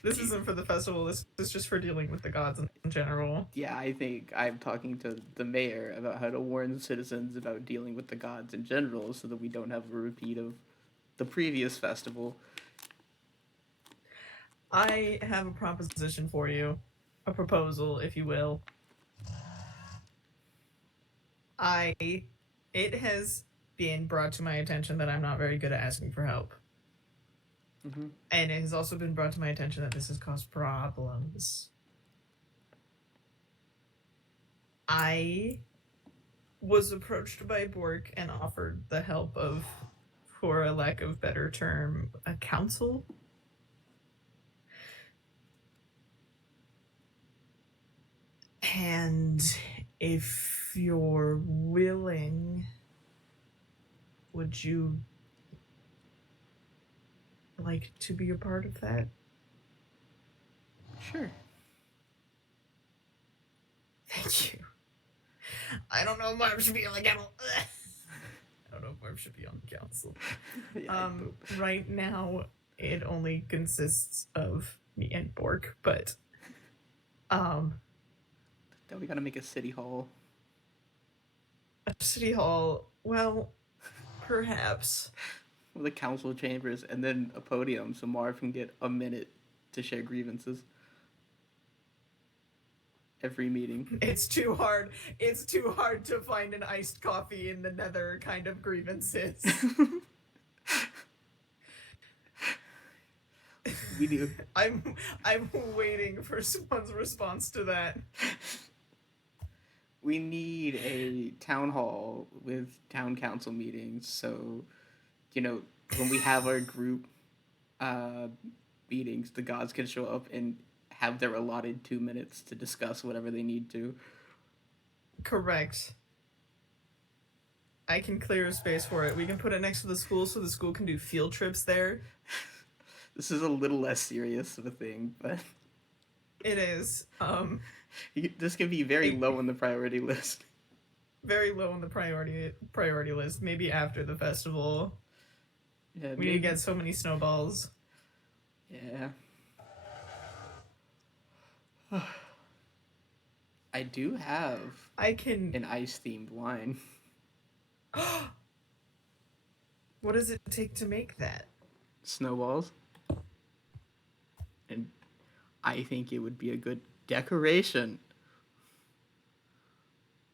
This isn't for the festival, this is just for dealing with the gods in general. Yeah, I think I'm talking to the mayor about how to warn citizens about dealing with the gods in general so that we don't have a repeat of the previous festival. I have a proposition for you. A proposal, if you will. It has been brought to my attention that I'm not very good at asking for help. Mm-hmm. And it has also been brought to my attention that this has caused problems. I was approached by Bork and offered the help of, for a lack of better term, a council. And if you're willing, would you like to be a part of that? Sure. Thank you. I don't know if Marv should be on the council. I don't know if Marv should be on the council. Yeah, Right now, it only consists of me and Bork, but then we gotta make a city hall. a city hall, well, perhaps. With the council chambers and then a podium so Marv can get a minute to share grievances. Every meeting. It's too hard. It's too hard to find an iced coffee in the nether kind of grievances. We do. I'm waiting for someone's response to that. We need a town hall with town council meetings. So, when we have our group meetings, the gods can show up and have their allotted 2 minutes to discuss whatever they need to. Correct. I can clear a space for it. We can put it next to the school so the school can do field trips there. This is a little less serious of a thing, but it is. This can be very low on the priority list. Very low on the priority list. Maybe after the festival. Yeah, we need to get so many snowballs. Yeah. I do have an ice-themed wine. What does it take to make that? Snowballs. And I think it would be a good decoration.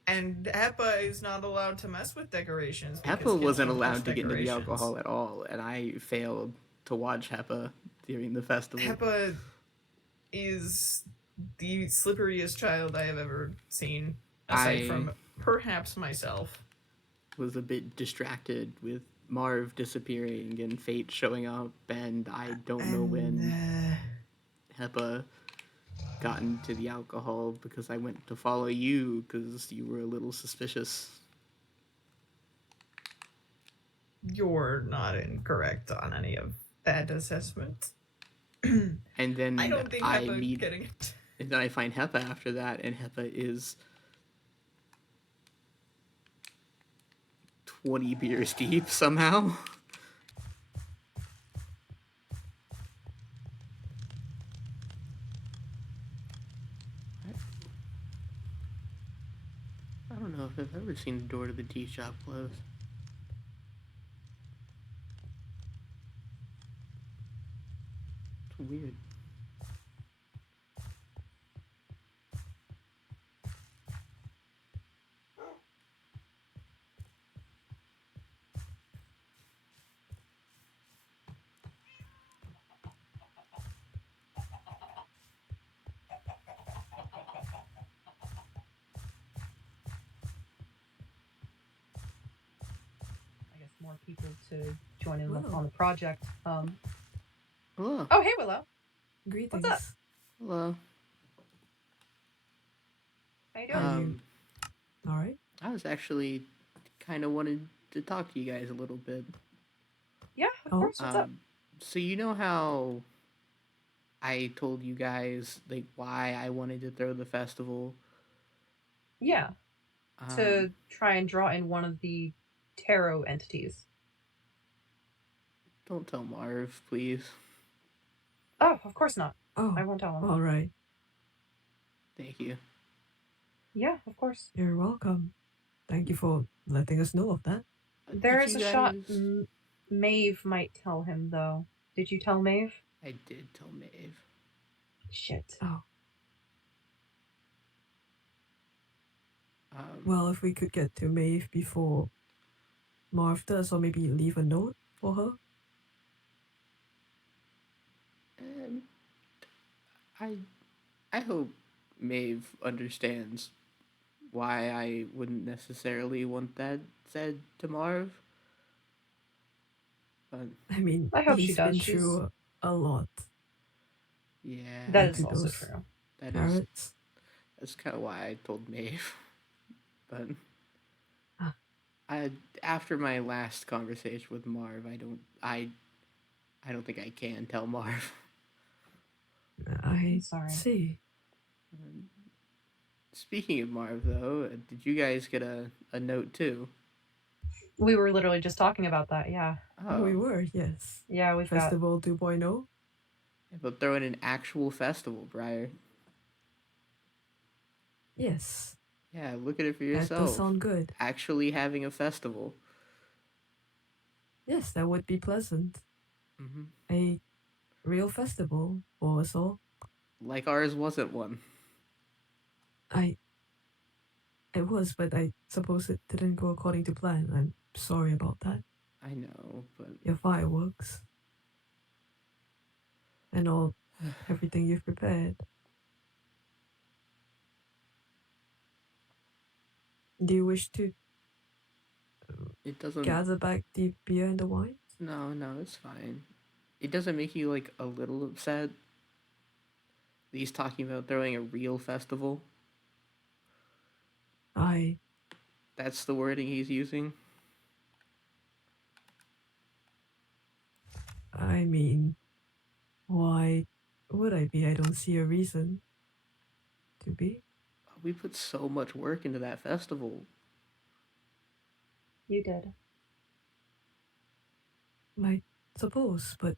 And Hepa is not allowed to mess with decorations. Hepa wasn't allowed to get into the alcohol at all, and I failed to watch Hepa during the festival. Hepa is the slipperiest child I have ever seen, aside from perhaps myself. Was a bit distracted with Marv disappearing and Fate showing up, and I don't know when Hepa got into the alcohol because I went to follow you because you were a little suspicious. You're not incorrect on any of that assessment. And then I don't think I Hepa need getting it. And then I find Hepa after that, and Hepa is 20 beers deep somehow. I don't know if I've ever seen the door to the tea shop close. It's weird. I guess more people to join in Wow. on the project. Hello. Oh, hey, Willow. Greetings. up? Hello. How you doing? Are you all right? I was actually kind of wanted to talk to you guys a little bit. Yeah, of Oh. course. What's up? So you know how I told you guys like why I wanted to throw the festival? Yeah, Um, to try and draw in one of the tarot entities. don't tell Marv, please. Oh, of course not. Oh, I won't tell him. all right. Thank you. Yeah, of course. You're welcome. Thank you for letting us know of that. There Did is you a shot guys- Maeve might tell him, though. Did you tell Maeve? I did tell Maeve. Shit. Oh, Um, well, if we could get to Maeve before Marv does, or maybe leave a note for her. and I hope Maeve understands why I wouldn't necessarily want that said to Marv. But I mean, I hope she he's does. been She's- through a lot. yeah, That is to also those true. Carrots. That's kind of why I told Maeve. But Ah. after my last conversation with Marv, I don't think I can tell Marv. I Sorry. see. Speaking of Marv, though, did you guys get a note too? We were literally just talking about that. Yeah. Oh, we were, yes. Yeah, we've Festival 2.0. But throwing an actual festival, Briar. Yes, Yeah, look at it for that yourself. does sound good. Actually having a festival. Yes, that would be pleasant. Mm-hmm. A real festival for us all. Like ours wasn't one. It was, but I suppose it didn't go according to plan. I'm sorry about that. I know, but Your fireworks and all everything you've prepared. Do you wish to it doesn't. gather back the beer and the wine? No, it's fine. It doesn't make you like a little upset that he's talking about throwing a real festival. That's the wording he's using. I mean, why would I be? I don't see a reason to be. We put so much work into that festival. You did. I suppose, but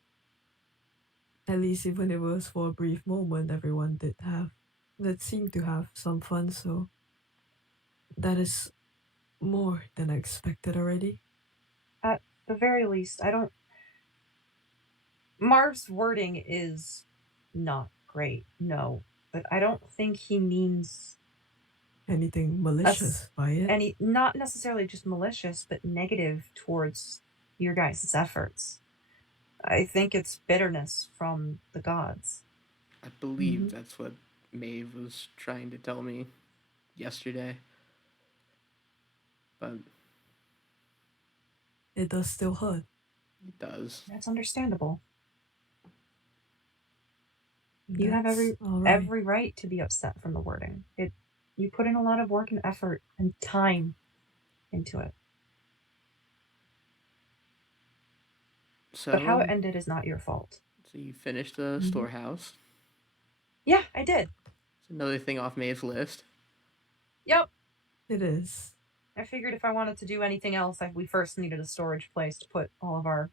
at least even if it was for a brief moment, everyone that seemed to have some fun, so that is more than I expected already. At the very least, I don't. Marv's wording is not great, no, but I don't think he means Anything malicious by it? not necessarily just malicious, but negative towards your guys' efforts. I think it's bitterness from the gods. I believe that's what Maeve was trying to tell me yesterday. But It does still hurt. it does. That's understandable. That's You have all right. every right to be upset from the wording. You put in a lot of work and effort and time into it. So, But how it ended is not your fault. So you finished the storehouse. Yeah, I did. Another thing off Maeve's list. Yep. It is. I figured if I wanted to do anything else, we first needed a storage place to put all of our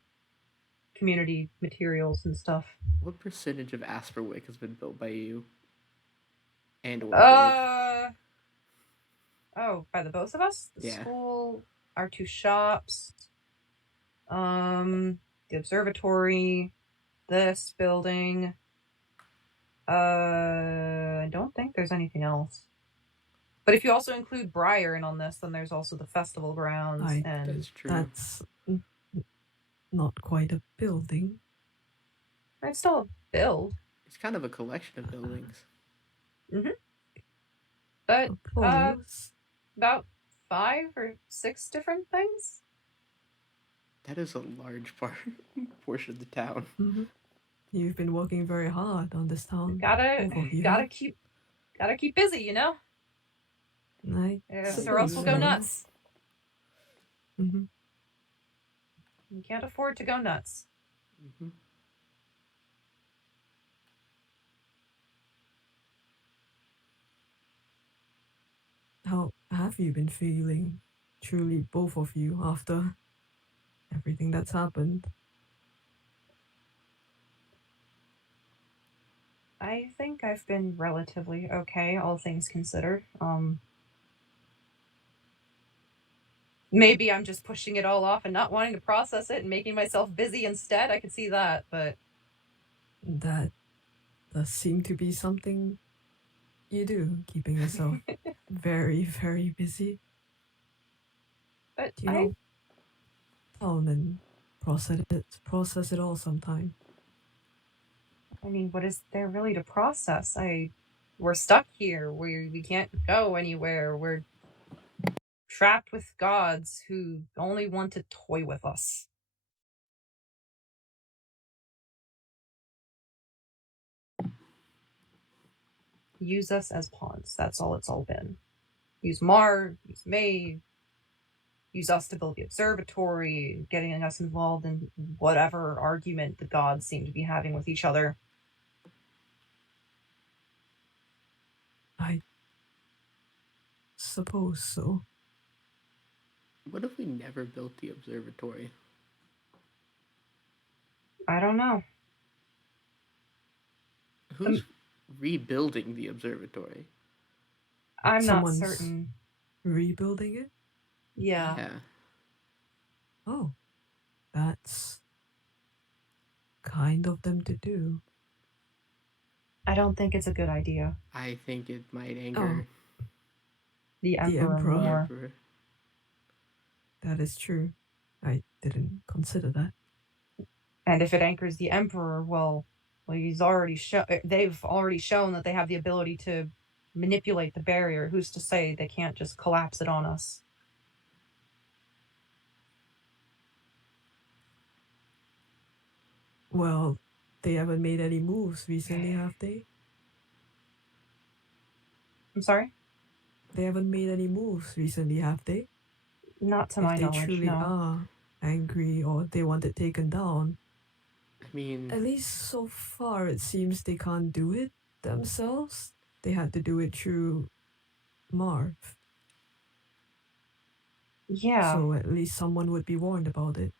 community materials and stuff. What percentage of Asperwick has been built by you? And or Oh, by the both of us? The Yeah. school, our 2 shops, the observatory, this building. I don't think there's anything else. But if you also include Briar in on this, then there's also the festival grounds and That's true. That's not quite a building. it's still a build. It's kind of a collection of buildings. But Close. about 5 or 6 different things. That is a large portion of the town. Mm-hmm. You've been working very hard on this town. Gotta keep busy, you know? Or Or else we'll go nuts. Mm-hmm. You can't afford to go nuts. Mm-hmm. How have you been feeling, truly, both of you, after everything that's happened? I think I've been relatively okay, all things considered. Maybe I'm just pushing it all off and not wanting to process it and making myself busy instead. I could see that, but That does seem to be something you do, keeping yourself very, very busy. but Do you know, down and process it all sometime. I mean, what is there really to process? We're stuck here. We can't go anywhere. We're trapped with gods who only want to toy with us. Use us as pawns. That's all it's all been. Use Marv, use Maeve, use us to build the observatory, getting us involved in whatever argument the gods seem to be having with each other. I suppose so. What if we never built the observatory? I don't know. Who's rebuilding the observatory? I'm Someone's not certain. Rebuilding it? Yeah. Oh, that's kind of them to do. I don't think it's a good idea. I think it might anger The Emperor Emperor. the more. Emperor. That is true. I didn't consider that. And if it anchors the Emperor, well, they've already shown that they have the ability to manipulate the barrier. Who's to say they can't just collapse it on us? Well, they haven't made any moves recently, have they? I'm sorry? They haven't made any moves recently, have they? Not to If my they knowledge, truly no. are angry or they want it taken down, I mean, at least so far it seems they can't do it themselves. They had to do it through Marv. Yeah, So at least someone would be warned about it.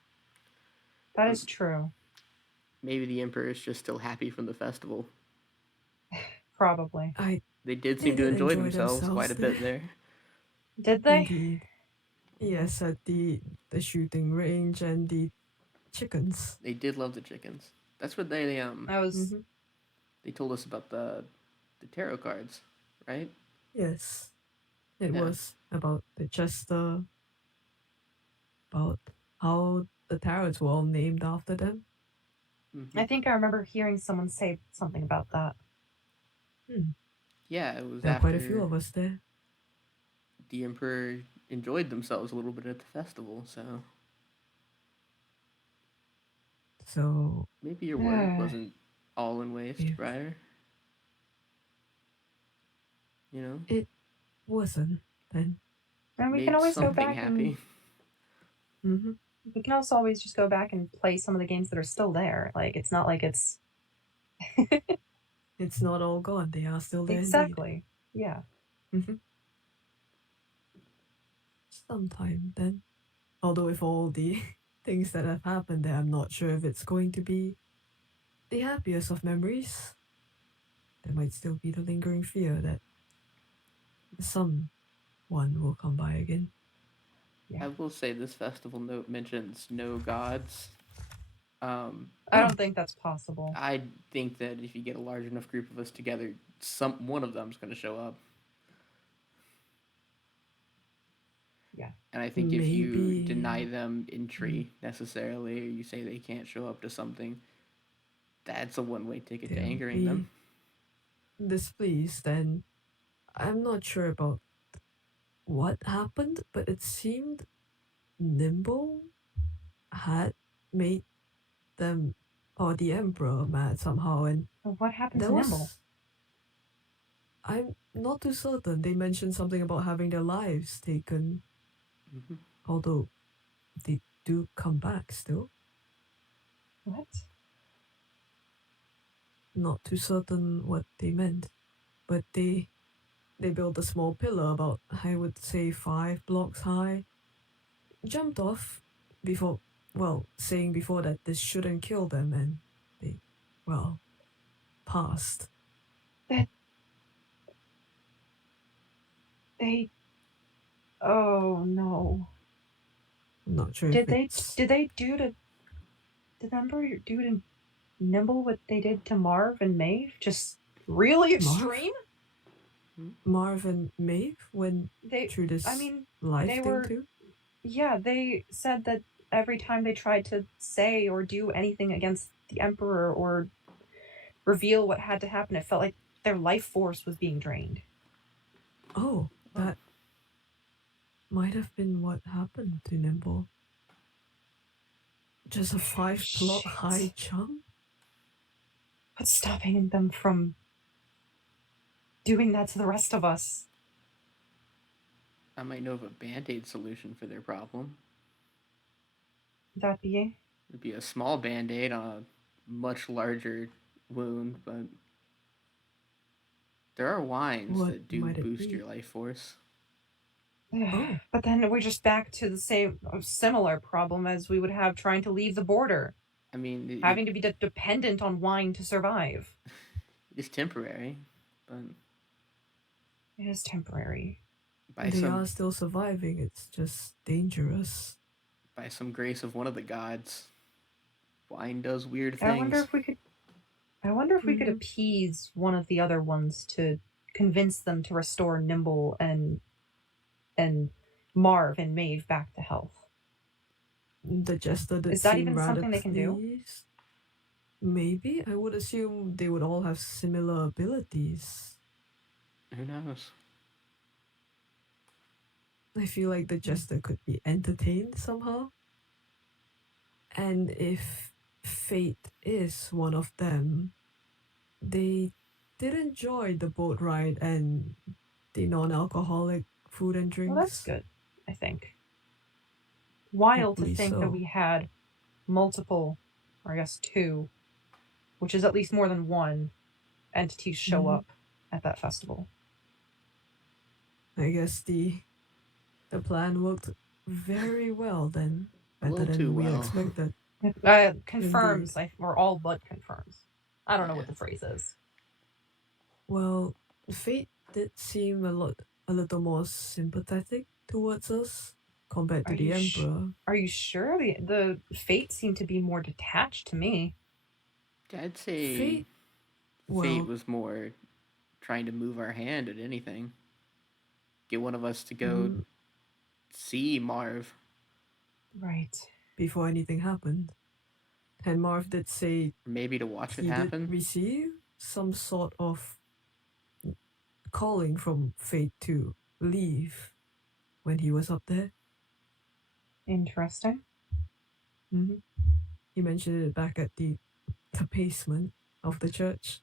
that is true. maybe the Emperor is just still happy from the festival. Probably. They did They seem to did enjoy enjoy themselves quite a themselves bit there. Did they? Indeed. Yes, at the shooting range and the chickens. They did love the chickens. That's what they I was. Mhm. they told us about the tarot cards, right? Yes. It Yeah. was about the Chester, about how the tarots were all named after them. Mm-hmm. I think I remember hearing someone say something about that. Yeah, it was There are after quite a few of us there. the Emperor enjoyed themselves a little bit at the festival, so So maybe your word wasn't all in waste, Yeah. Briar. You know, it wasn't then. And we made can always go something back happy. Mm-hmm. we can also always just go back and play some of the games that are still there. Like, it's not like it's It's not all gone. They are still there. Exactly. Yeah. Mm-hmm. Sometime then. Although with all the things that have happened there, I'm not sure if it's going to be the happiest of memories. There might still be the lingering fear that someone will come by again. I will say this festival note mentions no gods. I don't think that's possible. I think that if you get a large enough group of us together, one of them's going to show up. Yeah. And I think if you Maybe- deny them entry necessarily, or you say they can't show up to something, that's a one-way ticket to They'll angering them. displeased, and I'm not sure about what happened, but it seemed Nimble had made them or the Emperor mad somehow, and What happened there to was. Nimble? I'm not too certain. They mentioned something about having their lives taken, Mhm. although they do come back still. What? Not too certain what they meant, but they built a small pillar about, I would say, 5 blocks high, jumped off before, saying before that this shouldn't kill them, and they, passed. They. Oh no. I'm not sure Did if they? it's. Did they do to? Did Ember do to Nimble what they did to Marv and Maeve? Just really extreme. Marv and Maeve went They. through this I mean, life they thing were. too? Yeah, they said that every time they tried to say or do anything against the Emperor or reveal what had to happen, it felt like their life force was being drained. Oh, that might have been what happened to Nimble. Just a 5-block Shit. high jump? What's stopping them from doing that to the rest of us? I might know of a band-aid solution for their problem. That being? It'd be a small band-aid on a much larger wound, but there are wines What that do might it boost be? your life force. Oh. But then we're just back to the same similar problem as we would have trying to leave the border. I mean, Having to be dependent on wine to survive. it's temporary, but It is temporary. They are still surviving, it's just dangerous. By some grace of one of the gods, wine does weird I wonder things. if we could appease one of the other ones to convince them to restore Nimble and Marv and Maeve back to health. The jester did Is that seem even rather something they can do? pleased. Maybe. I would assume they would all have similar abilities. Who knows? I feel like the jester could be entertained somehow. And if fate is one of them, they did enjoy the boat ride and the non-alcoholic food and drinks. Well, that's good, I think. Wild Hopefully to think so. that we had multiple, or I guess 2, which is at least more than one, entities show up at that festival. I guess the plan worked very well then. Better than we expected. Confirms, or all but confirms. I don't know what the phrase is. Well, fate did seem a little more sympathetic towards us compared to the Emperor. Are you sure? The fate seemed to be more detached to me. I'd say Fate was more trying to move our hand at anything. Get one of us to go see Marv. Right. Before anything happened. And Marv did say maybe to watch it he happen. did receive some sort of calling from fate to leave when he was up there. Interesting. He mentioned it back at the basement of the church.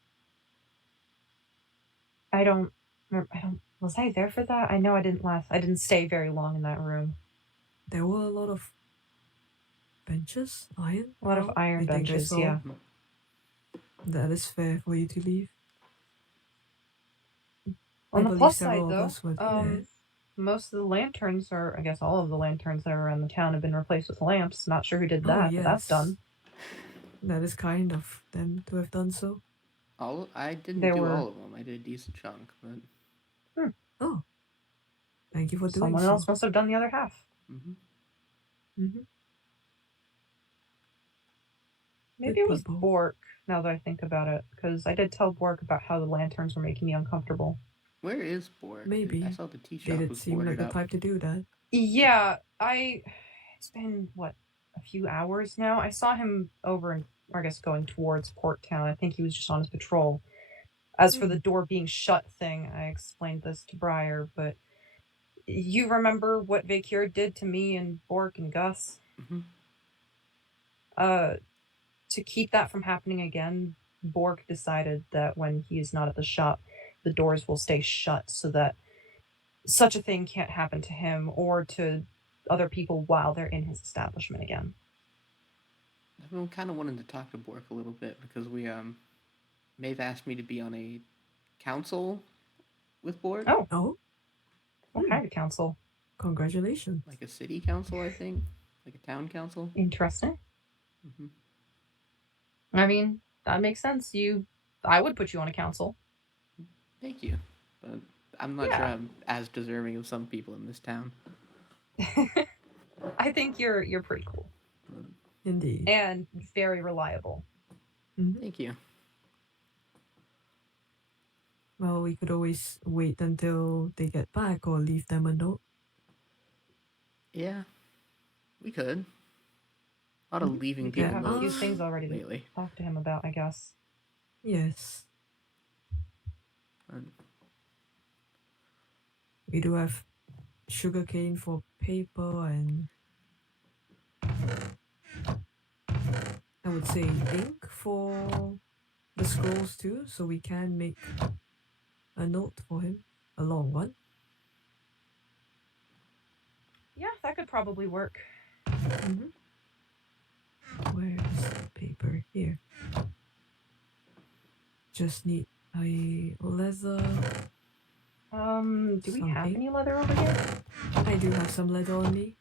I don't. Was I there for that? I know I didn't stay very long in that room. There were a lot of benches, a lot of iron benches. Yeah. That is fair for you to leave. On I the believe plus several side, of though, us were there. most of the lanterns, or I guess all of the lanterns that are around the town, have been replaced with lamps. Not sure who did Oh, that, but that's yes. done. That is kind of them to have done so. I didn't There do were- all of them. I did a decent chunk, but Oh. Thank you for doing Someone so. else must have done the other half. Mm-hmm. Maybe Good it was people. Bork, now that I think about it, because I did tell Bork about how the lanterns were making me uncomfortable. where is Bork? Maybe. I saw the tea They shop did was seem like boarded the up. type to do that. Yeah, it's been, what, a few hours now? I saw him over in, or I guess going towards Port Town. I think he was just on his patrol. As for the door being shut thing, I explained this to Briar, but you remember what Vakir did to me and Bork and Gus? Mm-hmm. To keep that from happening again, Bork decided that when he is not at the shop, the doors will stay shut so that such a thing can't happen to him or to other people while they're in his establishment again. I've been kind of wanting to talk to Bork a little bit because Maeve asked me to be on a council with Bork. Oh, What kind of council? congratulations. Like a city council, I think, like a town council. Interesting. Mm-hmm. I mean, that makes sense. I would put you on a council. Thank you, but I'm not sure I'm as deserving of some people in this town. I think you're pretty cool Indeed. and very reliable. Mhm. Thank you. Well, we could always wait until they get back or leave them a note. Yeah, we could. A lot of leaving You could people have a few notes things already to lately. talk to him about, I guess. Yes. And We do have sugarcane for paper and I would say ink for the scrolls too, so we can make a note for him, a long one. Yeah, that could probably work. Mm-hmm. Where is the paper? Here. Just need a leather. Do we have Something. any leather over here? I do have some leather on me.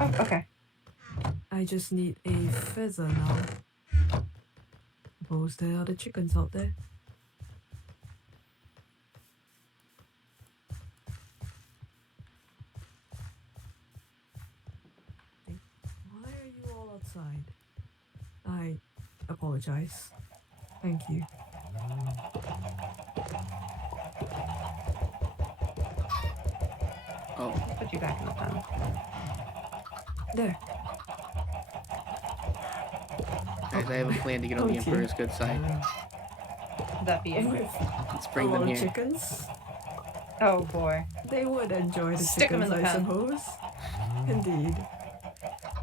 Oh, okay. I just need a feather now. Suppose there are the chickens out there. Why are you all outside? I apologize. Thank you. oh, Put you back in the pen. There. guys, I have a plan to get on Oh, the dear. Emperor's good side. That being. With Let's a bring lot them of here. chickens. Oh boy. They would enjoy the Stick 'em in chickens, the I pen. suppose. Indeed.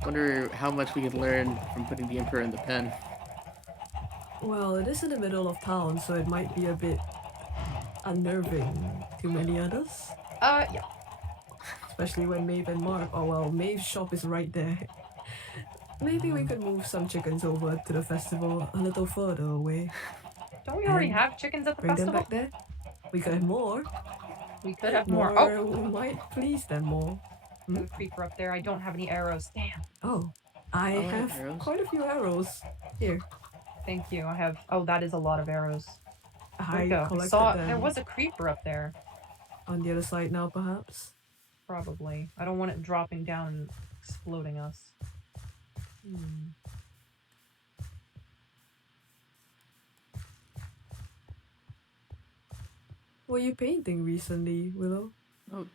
Wonder how much we could learn from putting the Emperor in the pen. Well, it is in the middle of town, so it might be a bit unnerving to many others. Yeah. Especially when Maeve and Marv. Oh well, Maeve's shop is right there. Maybe we could move some chickens over to the festival a little further away. Don't we already And have chickens at the Bring them festival? back there. We could have more. We could have more. Oh, might please them more. there's a creeper up there. I don't have any arrows. Damn. Oh, I like have arrows. quite a few arrows. Here, Thank you. I have. Oh, that is a lot of arrows. I Go. collected Saw them there was a creeper up there. on the other side now, perhaps. Probably. I don't want it dropping down and exploding us. Were you painting recently, Willow? Oh,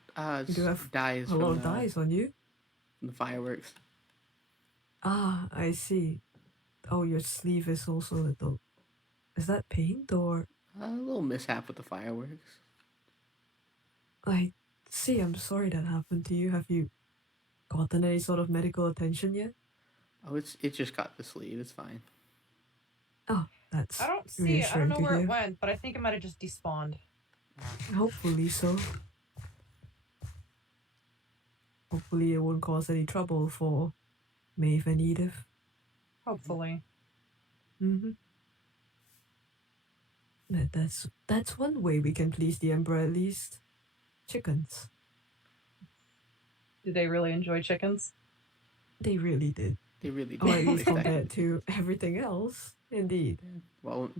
You do have dyes a lot from of dyes on you. the fireworks. Ah, I see. Oh, your sleeve is also a little. Is that paint or? A little mishap with the fireworks. I see. I'm sorry that happened to you. Have you gotten any sort of medical attention yet? Oh, it just got the sleeve. It's fine. Oh, that's I don't see it. I reassuring don't know to where hear. it went, but I think it might have just despawned. Hopefully so. Hopefully it won't cause any trouble for Maeve and Edith. Hopefully. Mm-hmm. That's one way we can please the Emperor at least. Chickens. Do they really enjoy chickens? They really did. They really Or at did. least compared to everything else. Indeed. Well,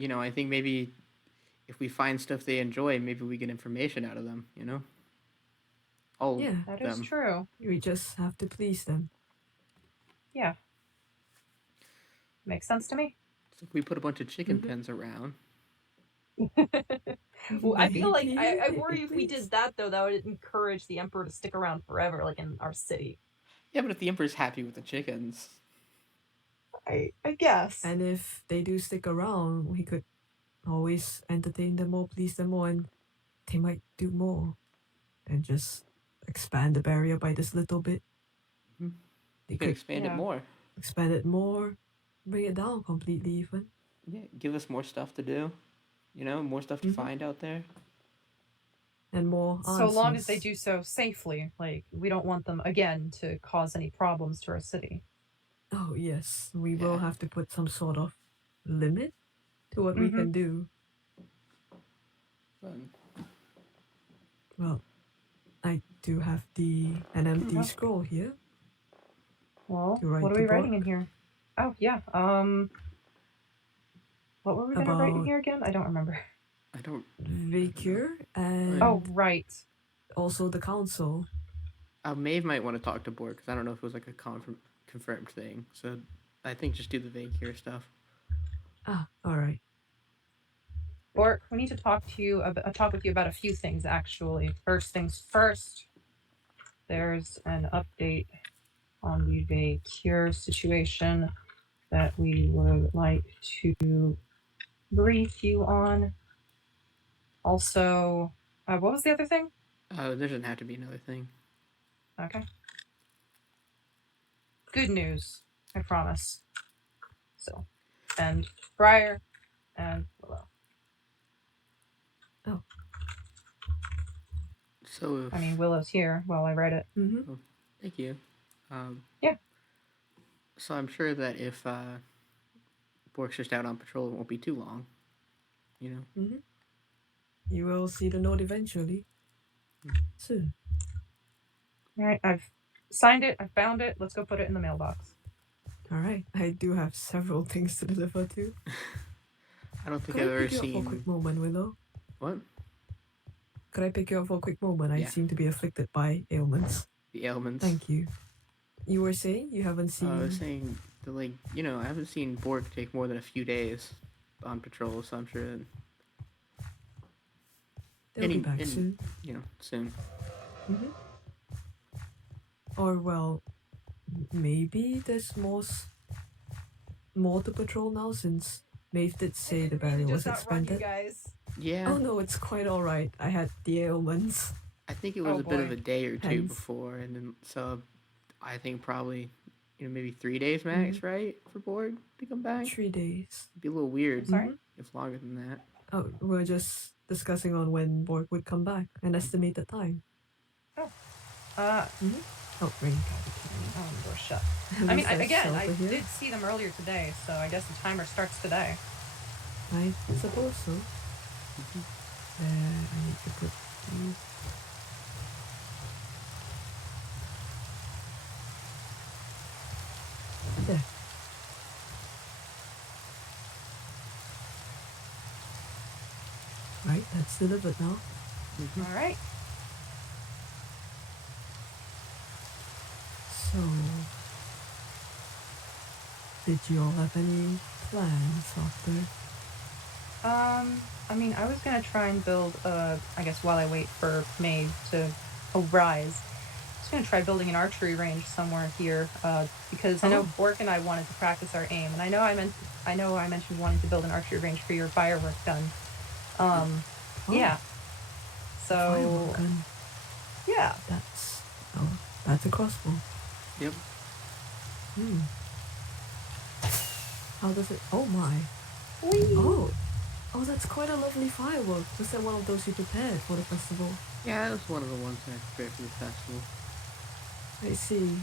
I think maybe if we find stuff they enjoy, maybe we get information out of them, All Yeah. That them. is true. We just have to please them. Yeah. Makes sense to me. So if we put a bunch of chicken Mhm. pens around, Well, I feel like I Maybe, worry if we please. did that though, that would encourage the emperor to stick around forever, like in our city. yeah, but if the emperor's happy with the chickens, I guess. And if they do stick around, we could always entertain them more, please them more, and they might do more than just expand the barrier by this little bit. Mhm. They you can could expand Yeah. it more. expand it more, bring it down completely even. Yeah, give us more stuff to do. More stuff to Mhm. find out there. And more answers. So long as they do so safely, like we don't want them again to cause any problems to our city. Oh yes, we will Yeah. have to put some sort of limit to what we Mhm. can do. But, Well, I do have an empty Well. scroll here. Well, To write what are the we writing in book. here? Oh yeah. What were we gonna write in About- here again? I don't remember. I don't. Vicure and Oh right. also the council. Maeve might want to talk to Borg because I don't know if it was like a confirmed thing. So I think just do the vague here stuff. Ah, all right. Bork, we need to talk with you about a few things actually. First things first. There's an update on the Vacure situation that we would like to brief you on. Also, what was the other thing? There doesn't have to be another thing. Okay. Good news, I promise. So, and Briar and Willow. So if, I mean, Willow's here while I write it. Mm-hmm. thank you. Yeah. So I'm sure that if Bork's just out on patrol, it won't be too long. Mm-hmm. You will see the note eventually. Soon. All right, I've signed it. I found it. Let's go put it in the mailbox. All right. I do have several things to deliver to. I don't think Could I've I ever pick you up for a seen quick moment, Willow? what Could I pick you up for a quick moment? I Yeah. seem to be afflicted by ailments. the ailments. Thank you. You were saying you haven't seen. I was saying that, I haven't seen Bork take more than a few days on patrol, so I'm sure that They'll be back soon. soon. Mm-hmm. Or well, maybe there's more to patrol now since Maeve did say the barrier was expanded. guys. Yeah. Oh no, it's quite alright. I had the ailments. I think it was Oh, a bit of boy. a day or two Hence. before, and then so I think probably maybe 3 days max, right, for Borg to come back. 3 days. It'd be a little weird Sorry? if longer than that. Oh, we're just discussing on when Borg would come back, an estimated time. Oh, ring. Oh, door shut. I mean, again, I did see them earlier today, so I guess the timer starts today. I suppose so. There, I need to put these. There. Right, that's delivered now. All right. So, did you all have any plans after? I mean, I was gonna try and build, I guess while I wait for May to arise, I was gonna try building an archery range somewhere here, because I know Oh. Bork and I wanted to practice our aim, and I know I mentioned wanting to build an archery range for your firework gun. Oh, Yeah. So, firework gun. yeah. That's a crossbow. Yep. Hmm. How does it? Oh my. Whee! Oh, that's quite a lovely firework. Was that one of those you prepared for the festival? Yeah, that was one of the ones I prepared for the festival. I see.